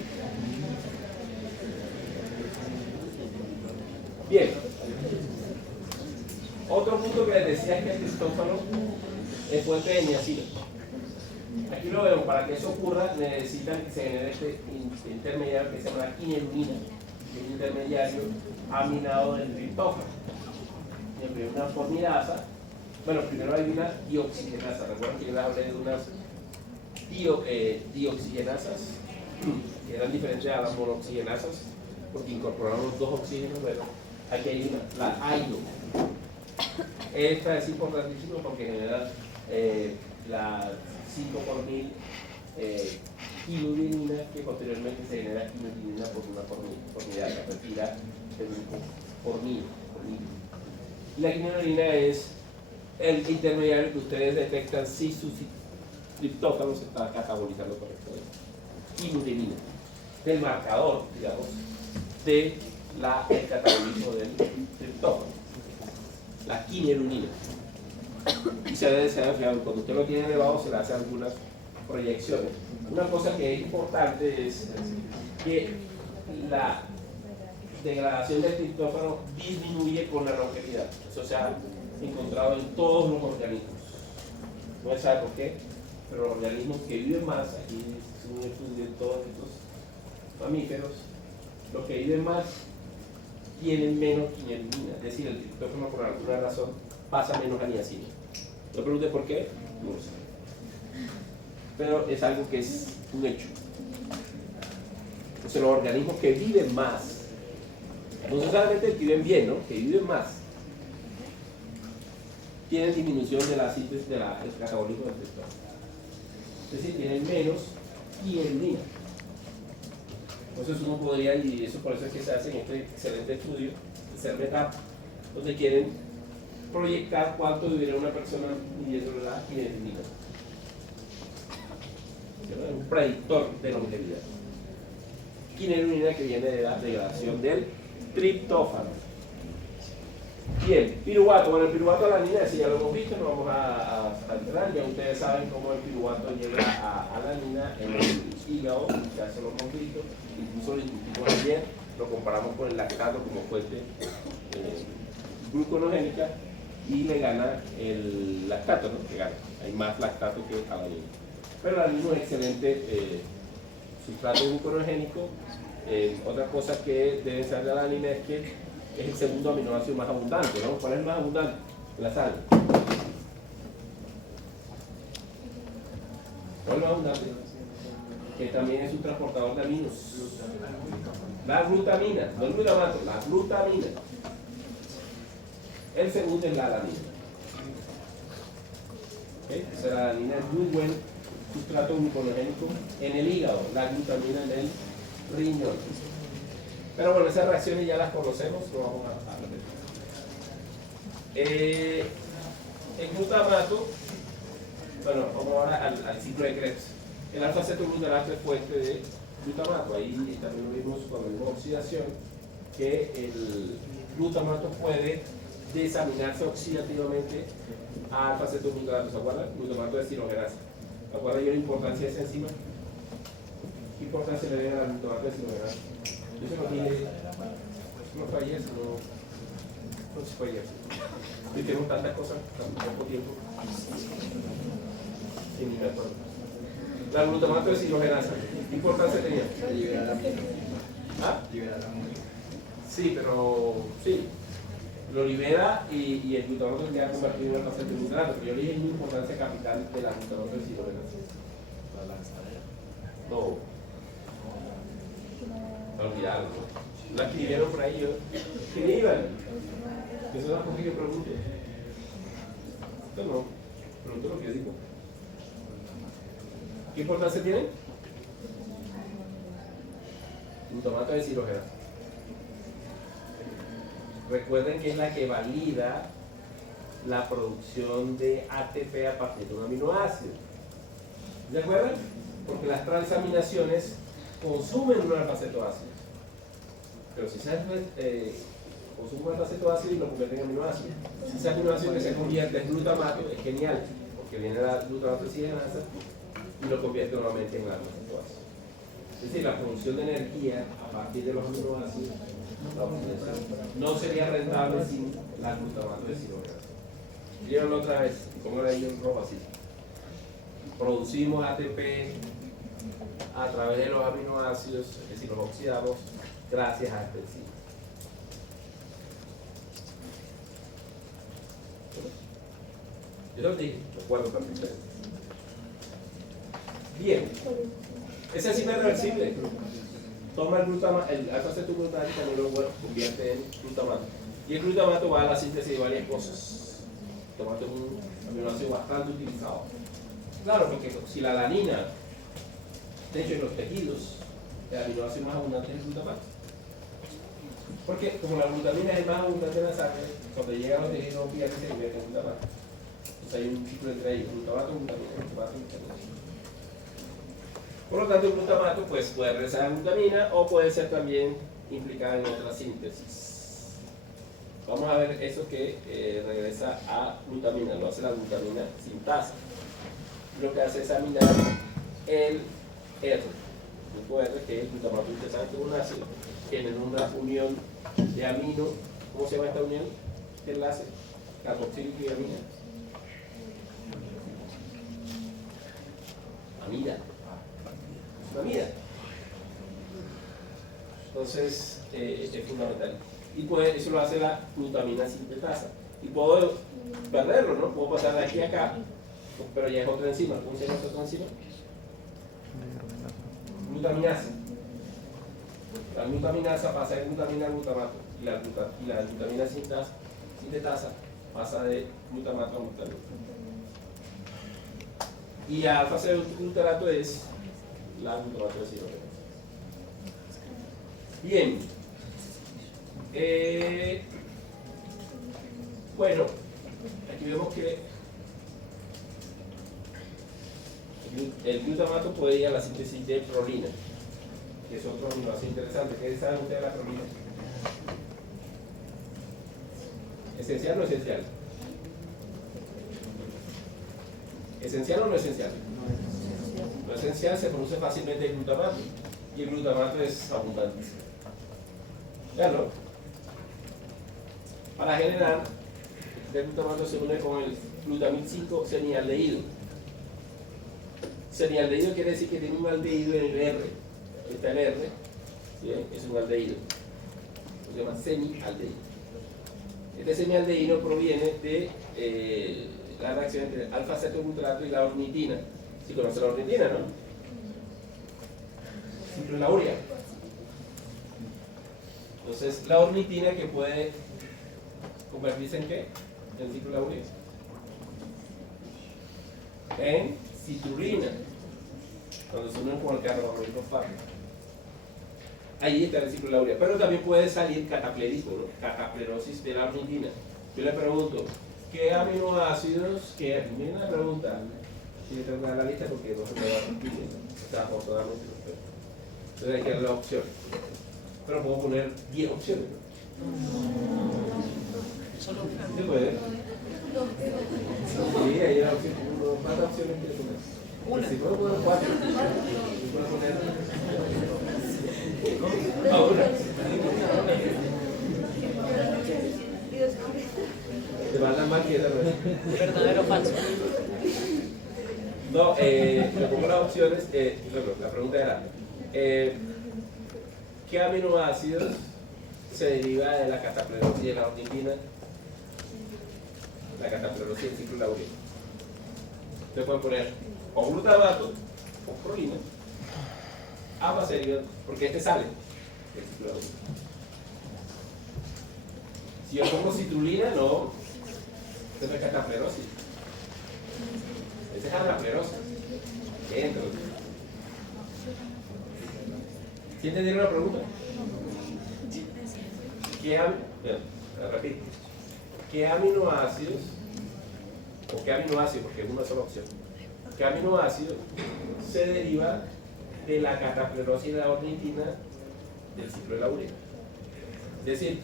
Bien. Otro punto que les decía es que el triptófano es fuente de niacina. Aquí lo vemos, para que eso ocurra necesitan que se genere este intermediario que se llama quinelurina, que es un intermediario aminado del triptófano. Siempre una formidasa. Bueno, primero hay una dioxigenasa. Recuerden que yo les hablé de unas dioxigenasas que eran diferentes a las monoxigenasas porque incorporaron los dos oxígenos. Bueno, aquí hay una, la AIDO. Esta es importantísima porque genera la 5 por 1000 quinurenina, que posteriormente se genera quinurenina por una formidad que retira por mil. Y la quinurenina es el intermediario que ustedes detectan si su triptófano se está catabolizando correctamente. Quinurenina, del marcador, digamos, del catabolismo del triptófano. La quinelurina. Y se debe ser fiable. Cuando usted lo tiene elevado, se le hace algunas proyecciones. Una cosa que es importante es que la degradación del triptófano disminuye con la longevidad. Eso se ha encontrado en todos los organismos. No se sabe por qué, pero los organismos que viven más, aquí es un estudio de todos estos mamíferos, los que viven más tienen menos quinelurina, es decir, el triptófano por alguna razón pasa menos a niacina. No pregunte por qué, no lo sé. Pero es algo que es un hecho. Entonces los organismos que viven más, no solamente que viven bien, ¿no? Que viven más, tienen disminución de la síntesis del catabolismo del triptófano. Es decir, tienen menos quinelurina. Entonces uno podría, y eso por eso es que se hace en este excelente estudio, el CERMETAP, donde quieren proyectar cuánto vivirá una persona midiendo la quinelurina. Es un predictor de longevidad. Quinelurina que viene de la degradación del triptófano. Bien, piruvato. Bueno, el piruvato a la niña, si ya lo hemos visto, no vamos a entrar. Ya ustedes saben cómo el piruvato llega a la niña en el hígado, ya se lo hemos visto. Incluso lo discutimos ayer, lo comparamos con el lactato como fuente gluconogénica y le gana el lactato, ¿no? Que gana. Hay más lactato que alanina. Pero el alanino es excelente sustrato gluconogénico. Otra cosa que debe saber de la alanina es que es el segundo aminoácido más abundante, ¿no? ¿Cuál es el más abundante? La sal. ¿Cuál es el más abundante? Que también es un transportador de aminos. La glutamina, no el glutamato, la glutamina. El segundo es la alanina. ¿Okay? O sea, la alanina es muy buen sustrato gluconogénico en el hígado, la glutamina en el riñón. Pero bueno, esas reacciones ya las conocemos, no vamos a repetir. El glutamato, bueno, vamos ahora al ciclo de Krebs. El alfa-cetoglutamato es fuente de glutamato. Ahí también lo vimos cuando vimos oxidación, que el glutamato puede desaminarse oxidativamente a alfa-cetoglutamato. ¿Se acuerdan? Glutamato es tirogenasa. ¿Se acuerdan yo la importancia de esa enzima? ¿Qué importancia le da al glutamato de tirogenasa? Yo se lo dije, no fue ayer, no se fue ayer. Y tenemos tantas cosas, tan poco tiempo. Y ni me acuerdo. La glutamato es hidrogenasa. ¿Qué importancia tenía? Liberar amino. ¿Ah? Liberar amino. Sí, pero sí. Lo libera y el glutamato queda convertido en una fase de glutamato. Pero yo le dije una importancia capital de la glutamato de ciruela. La lanzadera. No. Olvidarlo. ¿No? La escribieron por ahí. Yo. ¿Qué iban? Eso es una cosa que yo pregunto. Esto no. Pregunto lo que yo digo. ¿Qué importancia tiene? Glutamato de ciruela. Recuerden que es la que valida la producción de ATP a partir de un aminoácido. ¿De acuerdo? Porque las transaminaciones consumen un alfa-cetoácido. Pero si se consume un alfa-cetoácido y lo convierte en aminoácido. Si ese aminoácido que se convierte en glutamato es genial, porque viene la glutamato desidrogenasa y lo convierte nuevamente en alfa-cetoácido. Es decir, la producción de energía a partir de los aminoácidos no sería rentable sin la glutamato desidrogenasa. Díganlo otra vez, como era ahí en rojo así. Producimos ATP a través de los aminoácidos, es decir, los oxidamos gracias a este enzima. Yo lo dije, recuerdo perfectamente. Bien, ese enzima es reversible. Toma el glutamato, el alfa-cetoglutamato y también lo convierte en glutamato. Y el glutamato va a la síntesis de varias cosas. El glutamato es un aminoácido bastante utilizado. Claro, porque si la alanina, de hecho en los tejidos, el aminoácido más abundante es el glutamato. Porque como la glutamina es el más abundante en la sangre, cuando llega a los tejidos no pierde, se convierte en glutamato. Entonces hay un ciclo entre ellos, glutamato, glutamina, glutamato, glutamina. Por lo tanto, el glutamato pues, puede regresar a glutamina o puede ser también implicada en otra síntesis. Vamos a ver eso que regresa a glutamina, lo hace la glutamina sintasa. Lo que hace es aminar el R, el grupo R, que es el glutamato interesante con un ácido, tienen una unión de amino. ¿Cómo se llama esta unión? ¿Qué enlace? Carboxílico y amina. Amida. Amida. Entonces, es fundamental. Y pues, eso lo hace la glutamina sintetasa. Y puedo perderlo, ¿no? Puedo pasar de aquí a acá, pero ya es otra enzima. ¿Cómo se llama esta otra enzima? Glutaminasa. La glutaminasa pasa de glutamina a glutamato. Y la glutamina sintetasa pasa de glutamato a glutamina. Y alfa-cetoglutarato es la glutamato desidrogenasa. Bien. Bueno, aquí vemos que el glutamato puede ir a la síntesis de prolina, que es otro aminoácido interesante. ¿Qué saben ustedes de la prolina? ¿Esencial o no esencial? ¿Esencial o no esencial? No esencial, se produce fácilmente el glutamato y el glutamato es abundante. Claro. Para generar, el glutamato se une con el glutamil 5 semialdehído. Semialdehído quiere decir que tiene un aldehído en el R. Está el R, ¿sí? Es un aldehído. Se llama semialdehído. Este semialdehído proviene de la reacción entre alfa-cetoglutarato y la ornitina. ¿Sí conoce la ornitina, no? Ciclolauria. Entonces, la ornitina que puede convertirse en ¿qué? En ciclolauria. En citrulina. Cuando se unen con el carbohidrato fosfato. Ahí está el ciclolauria. Pero también puede salir cataplerismo, ¿no? Cataplerosis de la ornitina. Yo le pregunto, ¿qué aminoácidos? Miren la pregunta. Si le tengo que dar la lista porque no se me va a repetir. O sea, afortunadamente no puedo. Entonces hay que dar la opción. Pero puedo poner 10 opciones. Solo una. ¿Se puede? Sí, ahí la opción. ¿Cuántas opciones quieres poner? Una. Si puedo poner 4. Si puedo poner. Una. Te mandan más que esa. ¿Verdadero o falso? No, le pongo las opciones. Bueno, la pregunta era: ¿qué aminoácidos se deriva de la cataplerosis y de la ornitina? La cataplerosis y el ciclo laurino. Ustedes pueden poner o glutamato o prolina. Ambas se derivan, porque este sale del ciclo laurino. Si yo pongo citrulina, no. Esto no es cataplerosis. Esa es anaplerosis. Entonces, ¿sí entendieron la pregunta? Repito. ¿Qué aminoácidos, o qué aminoácido, porque es una sola opción, qué aminoácido se deriva de la cataplerosis y la ornitina del ciclo de la urina? Es decir,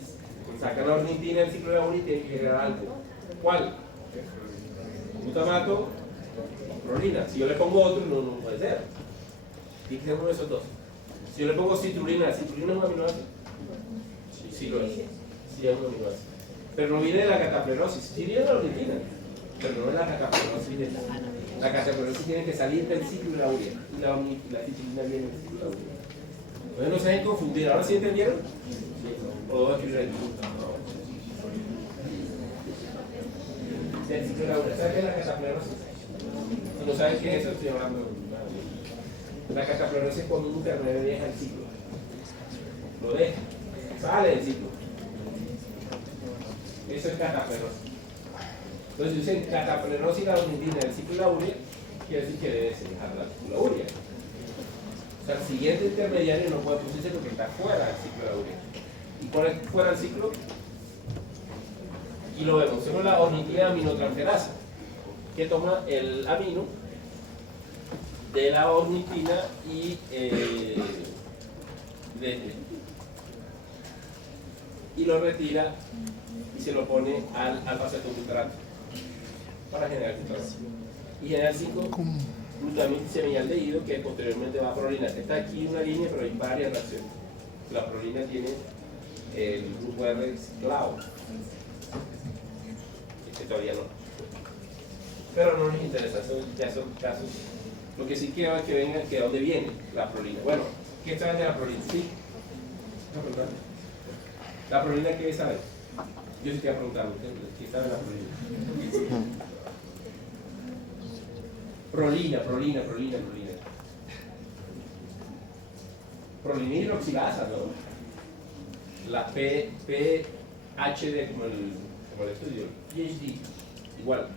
sacan la ornitina del ciclo de la urina y tienen que generar algo. ¿Cuál? Glutamato o prolina. Si yo le pongo otro, no puede ser. Tiene que ser uno de esos dos. Si yo le pongo citrulina, ¿la citrulina es un aminoácido? Sí lo es. Sí es un aminoácido. Pero no viene de la cataplerosis, sí viene de la ornitina, pero no de la cataplerosis. La cataplerosis tiene que salir del ciclo de la urea y la citrulina viene del ciclo de la urea. Entonces no se dejen confundir. ¿Ahora sí entendieron? ¿O debo escribir ahí? Del ciclo de la urea. ¿Saben qué es la cataplerosis? Si no saben qué es eso, estoy hablando. La cataplerosis es cuando un intermedio deja el ciclo. Lo deja, sale del ciclo. Eso es cataplerosis. Entonces, si dicen cataplerosis y la ornitina del ciclo de la urea, quiere decir que debe dejar la urea. O sea, el siguiente intermediario no puede producirse porque está fuera del ciclo de la urea. ¿Y cuál es fuera del ciclo? Y lo vemos. Tenemos la ornitina aminotransferasa, que toma el amino de la ornitina y lo retira y se lo pone al alfa-cetoglutarato para generar glutarato. Y genera 5 glutamina semialdehído que posteriormente va a prolina. Está aquí una línea, pero hay varias reacciones. La prolina tiene el grupo R reciclado. Este todavía no. Pero no nos interesa, ya son casos. Lo que sí quiero es que vengan, que de dónde viene la prolina. Bueno, ¿qué saben de la prolina? Sí. ¿La prolina qué sabe? Yo sí te voy a preguntar, ¿qué sabe la prolina? Prolina. Prolina hidroxilasa, ¿no? La PHD, como el estudio, PhD, igual.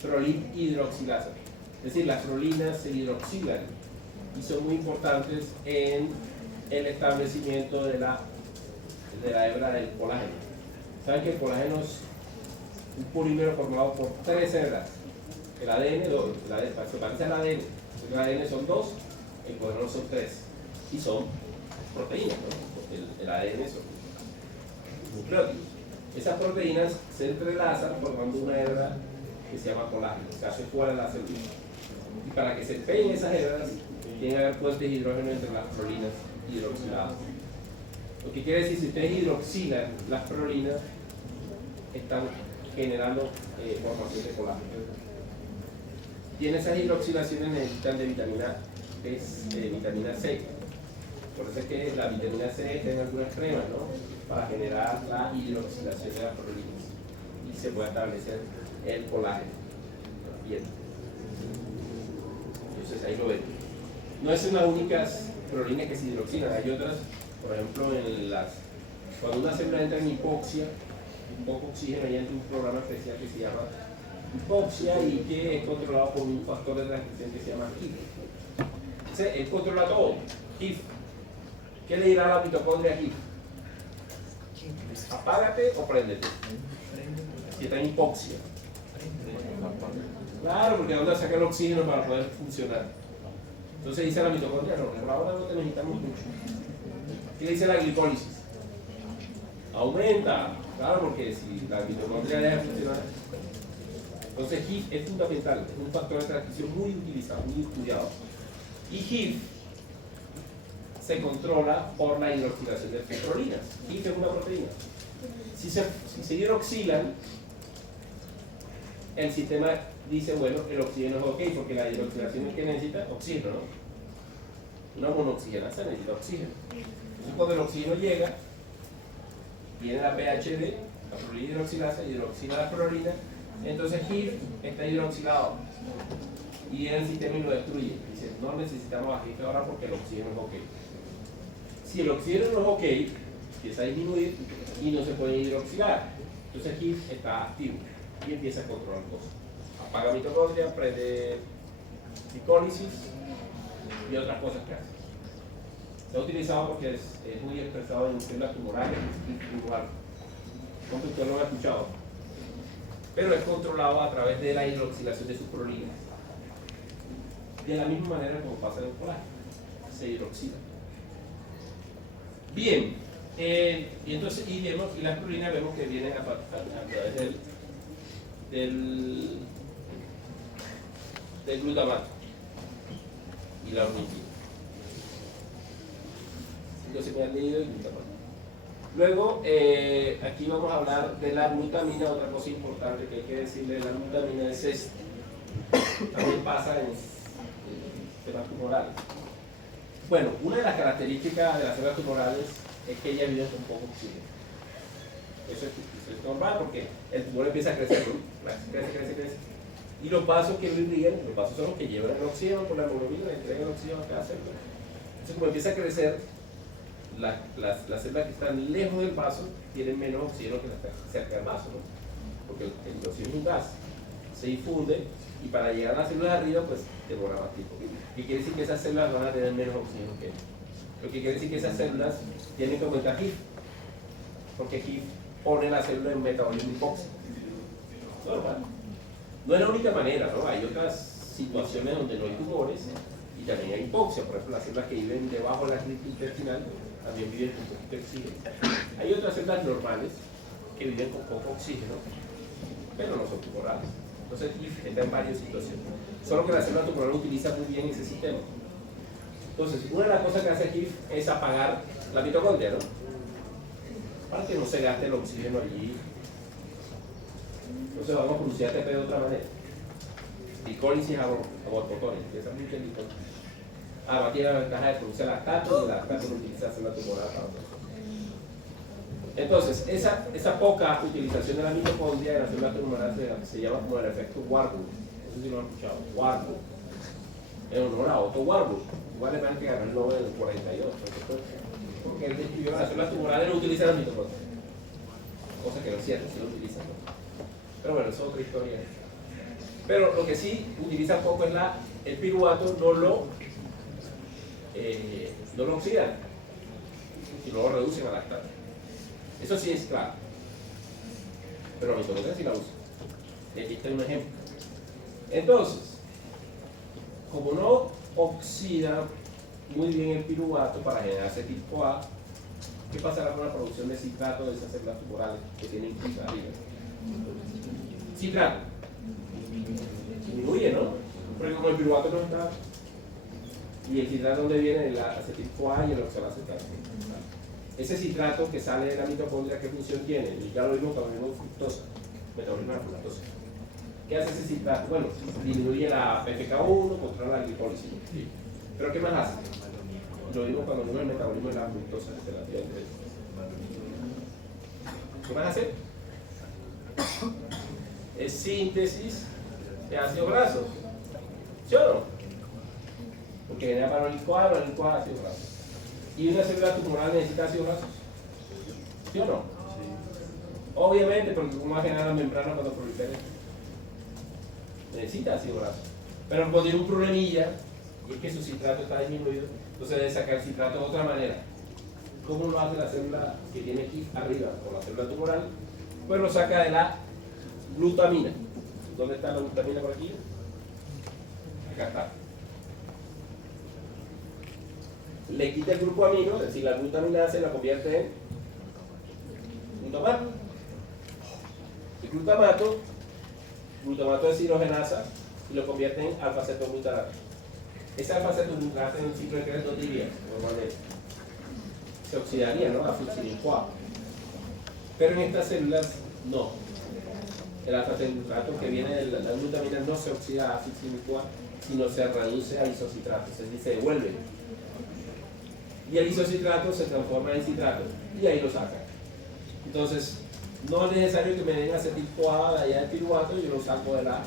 Prolina hidroxilasa. Es decir, las prolinas se hidroxilan y son muy importantes en el establecimiento de la hebra del colágeno. ¿Saben que el colágeno es un polímero formado por 3 hebras? El ADN, se parece al ADN. El ADN son 2, el colágeno son 3. Y son proteínas, ¿no? El ADN son nucleótidos. Esas proteínas se entrelazan formando una hebra que se llama colágeno, que hace fuera de la célula. Y para que se peguen esas hebras, tiene que haber puentes de hidrógeno entre las prolinas hidroxiladas. Lo que quiere decir, si ustedes hidroxilan las prolinas, están generando formación de colágeno. Y en esas hidroxilaciones necesitan de vitamina C. Por eso es que la vitamina C está en algunas cremas, ¿no? Para generar la hidroxilación de las prolinas. Y se puede establecer el colágeno. Bien. Entonces ahí lo ven. No es una única prolina que se hidroxilan, hay otras, por ejemplo, cuando una célula entra en hipoxia, un poco oxígeno, y entra un programa especial que se llama hipoxia y que es controlado por un factor de transcripción que se llama HIF. Entonces, él controla todo. HIF. ¿Qué le dirá a la mitocondria HIF? Apágate o préndete. Si está en hipoxia. Claro, porque ¿dónde saca el oxígeno para poder funcionar? Entonces dice la mitocondria, no, por ahora no te necesitamos mucho. ¿Qué dice la glicólisis? Aumenta. Claro, porque si la mitocondria deja de funcionar. Entonces HIF es fundamental, es un factor de transcripción muy utilizado, muy estudiado. Y HIF se controla por la hidroxilación de prolinas. HIF es una proteína. Si se hidroxilan, el sistema dice, bueno, el oxígeno es ok, porque la hidroxilación es que necesita oxígeno, ¿no? Una monoxigenasa necesita oxígeno. Entonces cuando el oxígeno llega, viene la PHD, la prolina hidroxilasa, hidroxila la prolina, entonces HIF está hidroxilado y el sistema lo destruye. Dice, no necesitamos a HIF ahora porque el oxígeno es ok. Si el oxígeno no es ok, empieza a disminuir y no se puede hidroxilar. Entonces HIF está activo y empieza a controlar cosas. Apaga mitocondria, prende glicólisis y otras cosas que hace. Se ha utilizado porque es muy expresado en células tumorales, igual. ¿Cómo usted lo ha escuchado? Pero es controlado a través de la hidroxilación de sus prolinas. De la misma manera como pasa en el colágeno, se hidroxila. Bien, y entonces y las prolinas vemos que vienen a través del glutamato y la ornitina. Entonces me han leído el glutamato. Luego, aquí vamos a hablar de la glutamina. Otra cosa importante que hay que decirle de la glutamina es esto. También pasa en sistemas tumorales. Bueno, una de las características de las células tumorales es que ellas viven con poco oxígeno. Eso es normal porque el tumor empieza a crecer, ¿no? Crece. Y los vasos que lo irrigan, los vasos son los que llevan el oxígeno por la hemoglobina, le entregan el oxígeno a cada célula. Entonces, como empieza a crecer, las células que están lejos del vaso tienen menos oxígeno que las que están cerca del vaso, ¿no? Porque el oxígeno es un gas, se difunde y para llegar a las células de arriba, pues demora más tiempo. ¿Qué quiere decir que esas células van a tener menos oxígeno que ellas? Lo que quiere decir que esas células tienen que aumentar HIF, porque HIF pone la célula en metabolismo hipóxico. Normal. No es la única manera, ¿no? Hay otras situaciones donde no hay tumores y también hay hipoxia. Por ejemplo, las células que viven debajo de la cripta intestinal también viven con poquito oxígeno. Hay otras células normales que viven con poco oxígeno, pero no son tumorales. Entonces, HIF está en varias situaciones. Solo que la célula tumoral utiliza muy bien ese sistema. Entonces, una de las cosas que hace HIF es apagar la mitocondria, ¿no? Para que no se gaste el oxígeno allí. Entonces vamos a producir ATP de otra manera. Glicólisis a borbotones, que esa es muy glicólisis. Además tiene la ventaja de producir lactato, y el lactato lo utiliza la célula tumoral para otras cosas. Entonces, esa poca utilización de la mitocondria de la célula tumoral se llama como el efecto Warburg. No sé si lo han escuchado. Warburg. En honor a Otto Warburg. Igual es que ganó el Nobel en el 48. Porque él describió que las células tumorales no utilizan la mitocondria. Cosa que no es cierto, sí lo utilizan. Pero bueno, eso es otra historia. Pero lo que sí utilizan poco es el piruvato, no lo oxidan, sino lo reducen a lactato. Eso sí es claro. Pero la mitocondria sí la usa. Y aquí está un ejemplo. Entonces, como no oxida muy bien el piruvato para generar ese tipo A, ¿qué pasará con la producción de citrato de esas células tumorales que tienen quita arriba? Citrato. Disminuye, ¿no? Porque como el piruvato no está. ¿Y el citrato dónde viene? El acetil-CoA y el oxaloacetato. Ese citrato que sale de la mitocondria, ¿qué función tiene? Y ya lo vimos cuando vimos fructosa, metabolismo de la fructosa. ¿Qué hace ese citrato? Bueno, disminuye la PFK1, controla la glicólisis. Sí. ¿Pero qué más hace? Lo vimos cuando vimos el metabolismo de la fructosa. ¿Qué más hace? Es síntesis de ácidos grasos. ¿Sí o no? Porque genera vanilcoa, ácidos grasos. ¿Y una célula tumoral necesita ácidos grasos? ¿Sí o no? Sí. Obviamente, porque ¿cómo va a generar la membrana cuando prolifere? Necesita ácidos grasos. Pero cuando tiene un problemilla, y es que su citrato está disminuido, entonces debe sacar el citrato de otra manera. ¿Cómo lo hace la célula que tiene aquí arriba, o la célula tumoral? Pues lo saca de la glutamina. ¿Dónde está la glutamina por aquí? Acá está. Le quita el grupo amino, es decir, la glutamina se la convierte en glutamato. El glutamato es hidrogenasa y lo convierte en alfa-cetoglutarato. Ese alfa-cetoglutarato en un ciclo de Krebs no diría, normalmente. Se oxidaría, ¿no? A fucsilin-CoA. Pero en estas células no. El alfa-citrato que viene de la glutamina no se oxida a ácido cíclico, sino se reduce a isocitrato, es decir, se devuelve. Y el isocitrato se transforma en citrato y ahí lo saca. Entonces, no es necesario que me den acetil-CoA de allá de piruvato, yo lo saco de la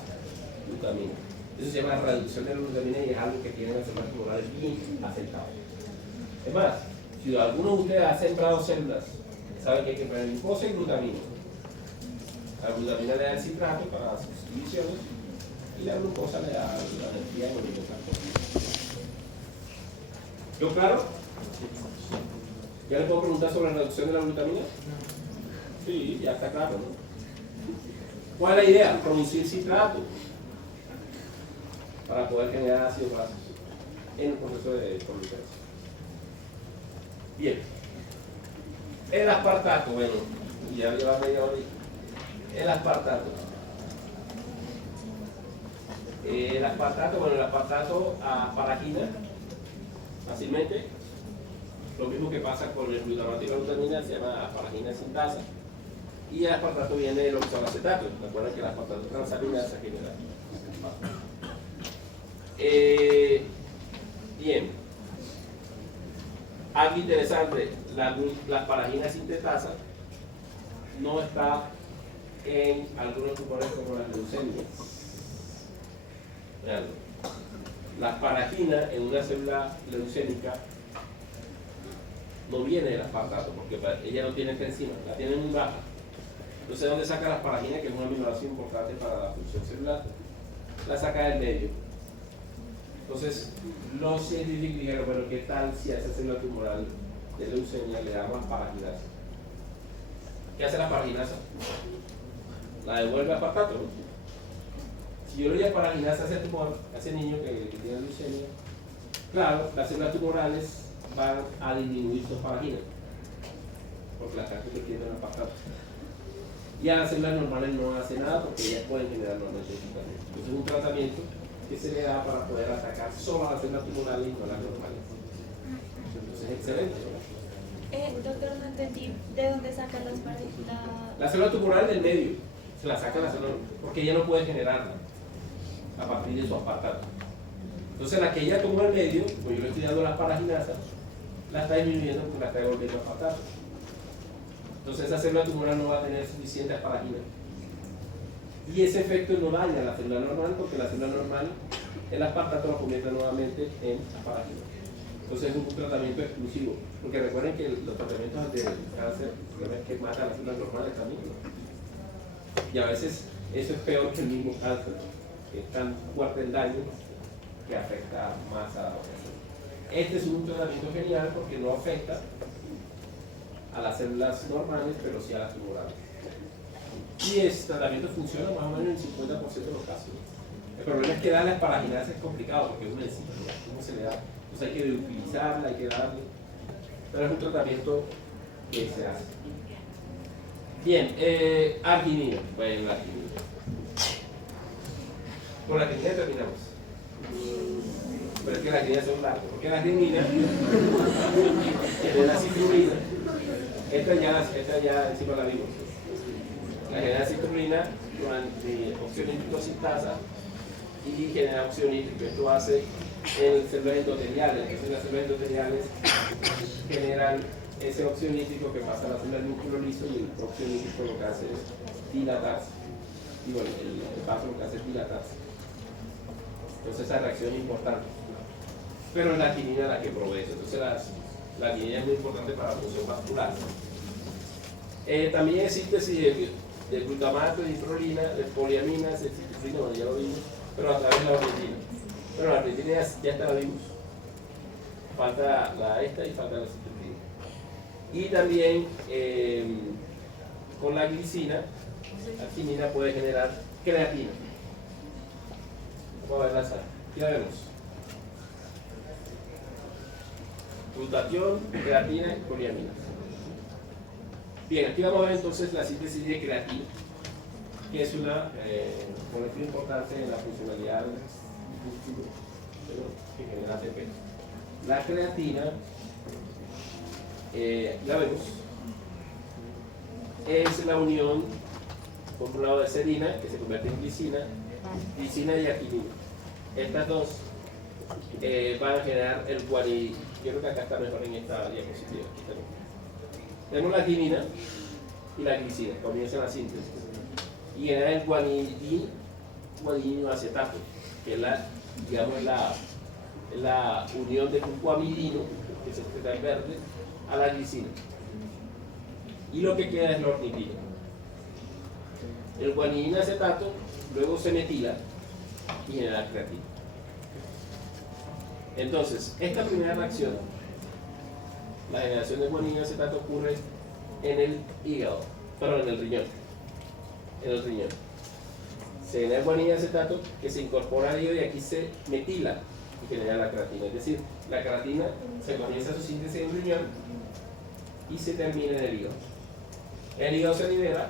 glutamina. Eso se llama reducción de la glutamina y es algo que tienen las células tumorales bien aceptado. Es más, si alguno de ustedes ha sembrado células, saben que hay que poner glucosa y glutamina. La glutamina le da el citrato para sus divisiones y la glucosa le da la energía en el glucosa. ¿Quedó claro? ¿Ya le puedo preguntar sobre la reducción de la glutamina? Sí, ya está claro, ¿no? ¿Cuál es la idea? Producir citrato para poder generar ácidos grasos en el proceso de convergencia. Bien. El aspartato, bueno, ya lleva media hora. El aspartato. El aspartato asparagina fácilmente. Lo mismo que pasa con el glutamato y la glutamina, se llama asparagina sintasa. Y el aspartato viene del oxaloacetato. Recuerden que el aspartato transaminasa genera. Bien. Algo interesante, la asparagina sintetasa no está en algunos tumores como las leucemias. Veanlo. La asparagina en una célula leucémica no viene del aspartato, porque ella no tiene esta enzima, la tiene muy baja. Entonces, ¿dónde saca la asparagina, que es un aminoácido importante para la función celular? La saca del medio. Entonces, los científicos dijeron, bueno, ¿qué tal si a esa célula tumoral de leucemia le damos asparaginasa? ¿Qué hace la asparaginasa? La devuelve a aspartato, ¿no? Si yo le doy asparaginasa a ese tumor, a ese niño que tiene leucemia, claro, las células tumorales van a disminuir su asparagina, porque la están convirtiendo en aspartato. Y a las células normales no hace nada porque ellas pueden generar normalmente glutamina. Entonces es un tratamiento que se le da para poder atacar solo a las células tumorales y no a las normales. Entonces es excelente, ¿no? Doctor, no entendí de dónde sacan las La célula tumoral del medio, se la saca la célula, porque ella no puede generarla a partir de su aspartato. Entonces la que ella toma el medio, pues yo le estoy dando la asparaginasa, la está disminuyendo porque la está devolviendo a aspartato. Entonces esa célula tumoral no va a tener suficiente asparagina. Y ese efecto no daña a la célula normal, porque la célula normal, el aspartato lo convierte nuevamente en asparagina. Entonces es un tratamiento exclusivo, porque recuerden que los tratamientos del cáncer es que matan a las células normales también, ¿no? Y a veces eso es peor que el mismo cáncer, que es tan fuerte el daño que afecta más a la población. Este es un tratamiento genial porque no afecta a las células normales, pero sí a las tumorales. Y ese tratamiento funciona más o menos en el 50% de los casos. El problema es que darle asparaginasa es complicado porque es una enzima, ¿no? ¿Cómo se le da? Entonces hay que utilizarla, hay que darle. Pero es un tratamiento que se hace. Bien, arginina. Bueno, la arginina. Con la arginina terminamos. Pero es que las argininas son largas. Porque la arginina genera citrulina. Esta ya encima la vimos. La genera citrulina durante óxido nítrico sintasa y genera óxido nítrico. Esto hace en células endoteliales. Entonces las células endoteliales generan ese óxido nítrico que pasa a la célula del núcleo liso y el óxido nítrico lo que hace es dilatarse. Y bueno, el vaso lo que hace es dilatarse. Entonces esa reacción es importante. Pero es la arginina la que provee eso. Entonces la arginina es muy importante para la función vascular. También es síntesis de glutamato, de prolina, de poliaminas, de citrulina, bueno, ya lo vimos, pero a través de la arginina. Pero la arginina ya esta la vimos. Falta esta y falta la citrulina. Y también con la glicina, la arginina puede generar creatina. Vamos a ver la sal. Ya vemos. Glutatión, creatina y poliaminas. Bien, aquí vamos a ver entonces la síntesis de creatina, que es una molécula importante en la funcionalidad del músculo que genera ATP. La creatina, ya vemos, es la unión por un lado de serina, que se convierte en glicina y arginina. Estas dos van a generar el guanidino. Yo creo que acá está mejor en esta diapositiva. Tenemos la arginina y la glicina, comienzan la síntesis. Y genera el guanidino acetato, que es la, digamos, la unión del guamidino, que se expresa en verde, a la glicina. Y lo que queda es la ornitina. El guanidino acetato luego se metila y genera creatina. Entonces, esta primera reacción, la generación de guanidino acetato, ocurre en el hígado, perdón, en el riñón. En el riñón. Se genera el guanidino acetato que se incorpora al hígado y aquí se metila y genera la creatina. Es decir, la creatina se comienza su síntesis en el riñón y se termina en el hígado. El hígado se libera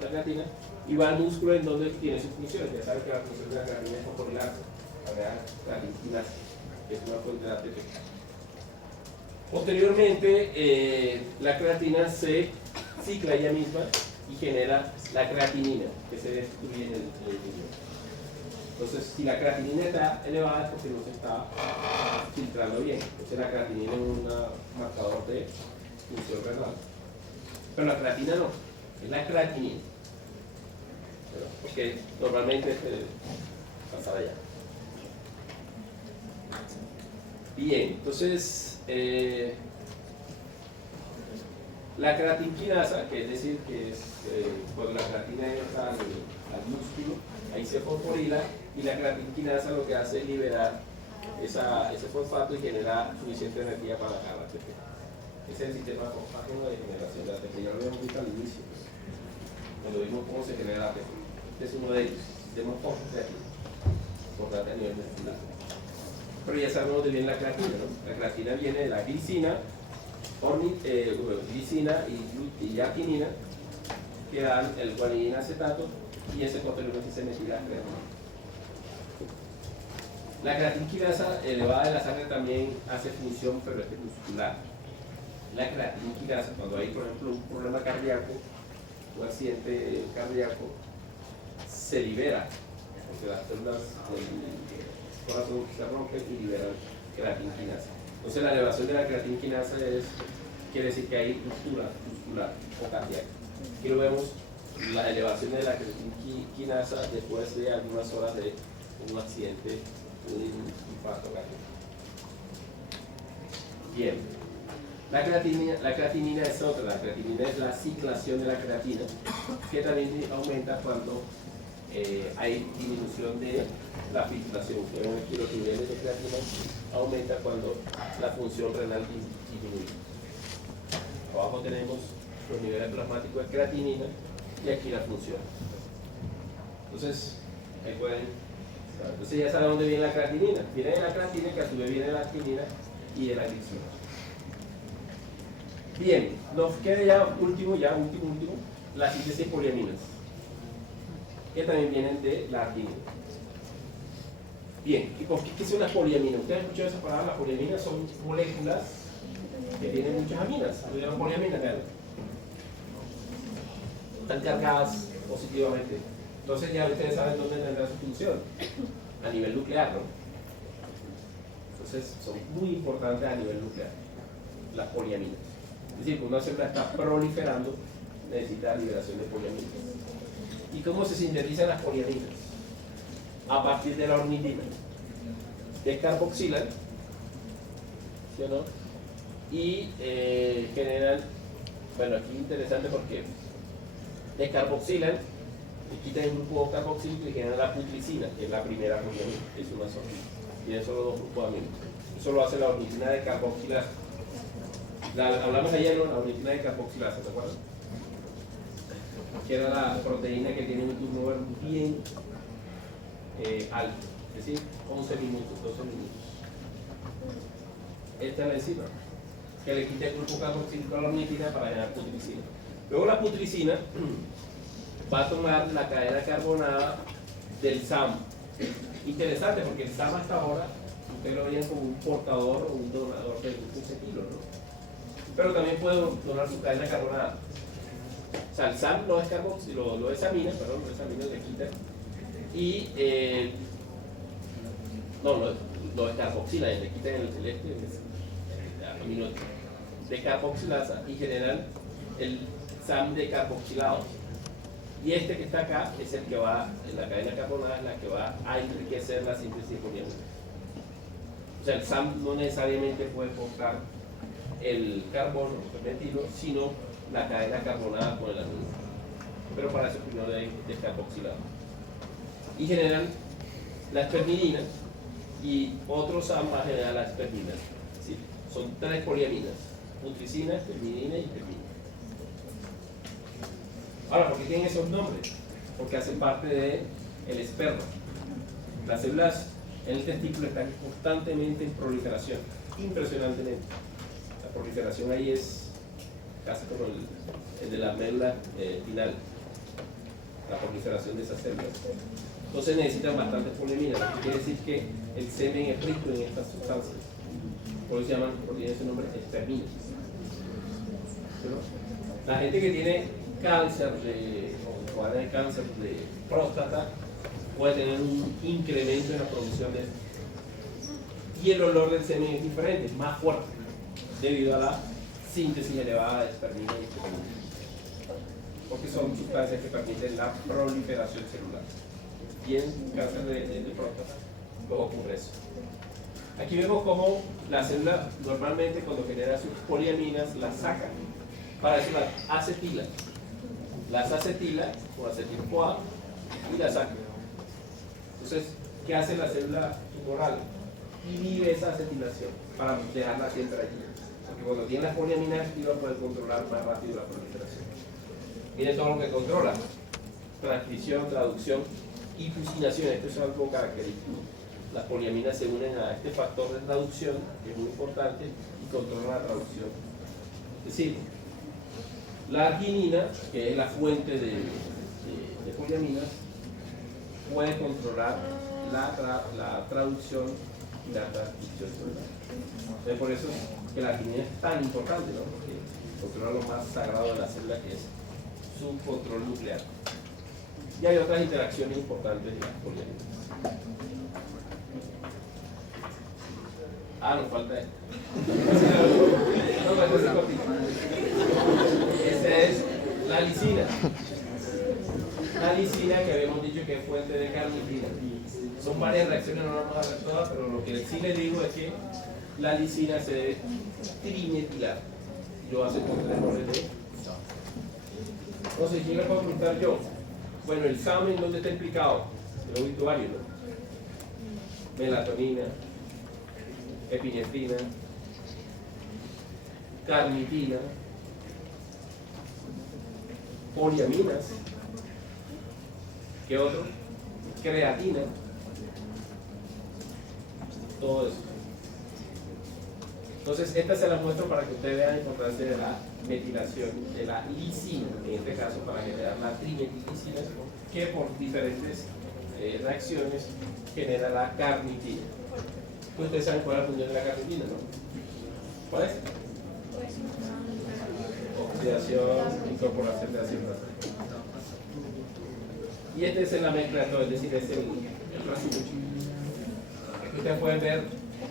la creatina y va al músculo en donde tiene sus funciones. Ya saben que la función de la creatina es fosforilarse, agregar creatinasa, que es una fuente de ATP. Posteriormente, la creatina se cicla ella misma y genera la creatinina, que se destruye en el riñón. Entonces, si la creatinina está elevada es porque no se está filtrando bien. Entonces, la creatinina es un marcador de función renal. Pero la creatina no, es la creatinina. Porque normalmente pasa allá. Bien, entonces la creatinquinasa, que es decir, que es cuando la creatina entra al músculo, ahí se fosforila y la creatinquinasa lo que hace es liberar ese fosfato y generar suficiente energía para la ATP. Ese es el sistema fosfágeno de generación de ATP. Ya lo habíamos visto al inicio, cuando vimos cómo se genera ATP. Este es uno de ellos, sistema fosfágeno, importante a nivel muscular. Pero ya sabemos de bien la creatina, ¿no? La creatina viene de la glicina, glicina y arginina, que dan el guanidino acetato y ese posteriormente se metila creatina. La creatinquinasa elevada de la sangre también hace función, pero es muscular. La creatinquinasa, cuando hay, por ejemplo, un problema cardíaco, un accidente cardíaco, se libera, porque las células del corazón se rompen y liberan creatinquinasa. Entonces la elevación de la creatinquinasa quiere decir que hay ruptura muscular o cardíaca. Aquí lo vemos, la elevación de la creatinquinasa después de algunas horas de un accidente, un infarto cardíaco. Bien. La creatinina es otra. La creatinina es la ciclación de la creatina, que también aumenta cuando hay disminución de la filtración. Aquí los niveles de creatina aumenta cuando la función renal disminuye. Abajo tenemos los niveles plasmáticos de creatinina y aquí la función. Entonces, ahí pueden. Entonces ya saben dónde viene la creatinina. Viene de la creatina, que a su vez viene de la arginina y de la glicina. Bien, nos queda ya último, la síntesis de poliaminas, que también vienen de la arginina. Bien, ¿qué son las poliaminas? ¿Ustedes han escuchado esa palabra? Las poliaminas son moléculas que tienen muchas aminas. ¿Lo llaman poliaminas? Están cargadas positivamente. Entonces ya ustedes saben dónde tendrá su función, a nivel nuclear, ¿no? Entonces son muy importantes a nivel nuclear, las poliaminas. Es decir, cuando una célula está proliferando, necesita liberación de poliaminas. ¿Y cómo se sintetizan las poliaminas? A partir de la ornitina. Descarboxilan, ¿sí o no? Y generan, bueno, aquí interesante porque descarboxilan, quitan el grupo carboxílico y generan la putlicina, que es la primera poliamina, es una sola. Tiene solo dos grupos de aminos. Eso lo hace la ornitina de carboxilasa. Hablamos ayer de la ornitina de carboxilasa, ¿te acuerdas? Que era la proteína que tiene un turnover bien alto, es decir, 11 minutos, 12 minutos. Esta es la enzima que le quita el grupo carboxílico a la ornitina para generar putlicina. Luego la putlicina va a tomar la cadena carbonada del SAM. Interesante porque el SAM hasta ahora ustedes lo veían como un portador o un donador de un cetilo, ¿no? Pero también puede donar su cadena carbonada. O sea, el SAM lo examina, le quita. Y lo descarboxila, le quitan el amino de carboxilasa y generan el SAM de carboxilado. Y este que está acá es el que va, en la cadena carbonada, es la que va a enriquecer la síntesis de poliamina. O sea, el SAM no necesariamente puede portar el carbono, el metilo, sino la cadena carbonada con el amino. Pero para eso primero deben descarboxilado. Y generan la espermidina, y otro SAM va a generar la espermina. ¿Sí? Son 3 poliaminas: putricina, espermidina y espermina. Ahora, ¿por qué tienen esos nombres? Porque hacen parte del esperma. Las células en el testículo están constantemente en proliferación, impresionantemente. La proliferación ahí es casi como el de la médula espinal, la proliferación de esas células. Entonces necesitan bastantes poliaminas, lo que quiere decir que el semen es rico en estas sustancias. Por eso se llaman, por tiene ese nombre, esperminas. La gente que tiene cáncer o cáncer de próstata puede tener un incremento en la producción de esto. Y el olor del semen es diferente, es más fuerte, debido a la síntesis elevada de espermina y espermina. Porque son sustancias que permiten la proliferación celular. Y en cáncer de próstata luego ocurre eso. Aquí vemos cómo la célula normalmente cuando genera sus poliaminas las saca. Para eso las acetila. Las acetila con acetil-CoA y las saca. Entonces, ¿qué hace la célula tumoral? Inhibe esa acetilación para dejarla siempre allí. Porque cuando tiene las poliaminas activas puede controlar más rápido la proliferación. Miren todo lo que controla: transcripción, traducción y fusionación. Esto es algo característico. Las poliaminas se unen a este factor de traducción, que es muy importante, y controlan la traducción. Es decir, la arginina, que es la fuente de poliaminas, puede controlar la traducción y la transcripción. Entonces, por eso es que la arginina es tan importante, ¿no? Porque controla lo más sagrado de la célula, que es su control nuclear. Y hay otras interacciones importantes de las poliaminas. Nos falta esto. No, esto es cortito. Esta es la lisina. La lisina, que habíamos dicho que es fuente de carnitina. Son varias reacciones, no las vamos a ver todas, pero lo que sí les digo es que la lisina se debe trimetilar. Lo hace con 3 roles de. Entonces, ¿quién le puedo preguntar yo? Bueno, el SAM, ¿en dónde está implicado? El obituario, ¿no? Melatonina, epinefrina, carnitina, poliaminas, ¿qué otro? Creatina, todo eso. Entonces, esta se las muestro para que ustedes vean la importancia de la metilación de la lisina, en este caso para generar la trimetillicina, que por diferentes reacciones genera la carnitina. Ustedes saben cuál es la función de la carnitina, ¿no? ¿Cuál es? Oxidación, incorporación de ácido graso. Y este es la mezcla de todo, es decir, es el resumen. Aquí ustedes pueden ver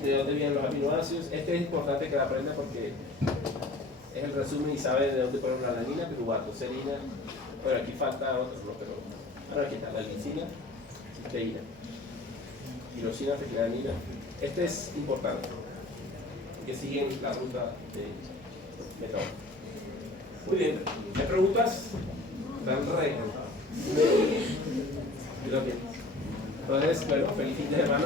de dónde vienen los aminoácidos. Este es importante que lo aprenda porque es el resumen y sabe de dónde poner la alanina, piruvato, serina. Bueno, aquí falta otro, ¿no? Pero ahora aquí está la lisina, cisteína, tirosina, fenilalanina. Este es importante, que siguen la ruta de metabólica. Muy bien, ¿hay preguntas? ¿Están re? Entonces, bueno, feliz fin de semana.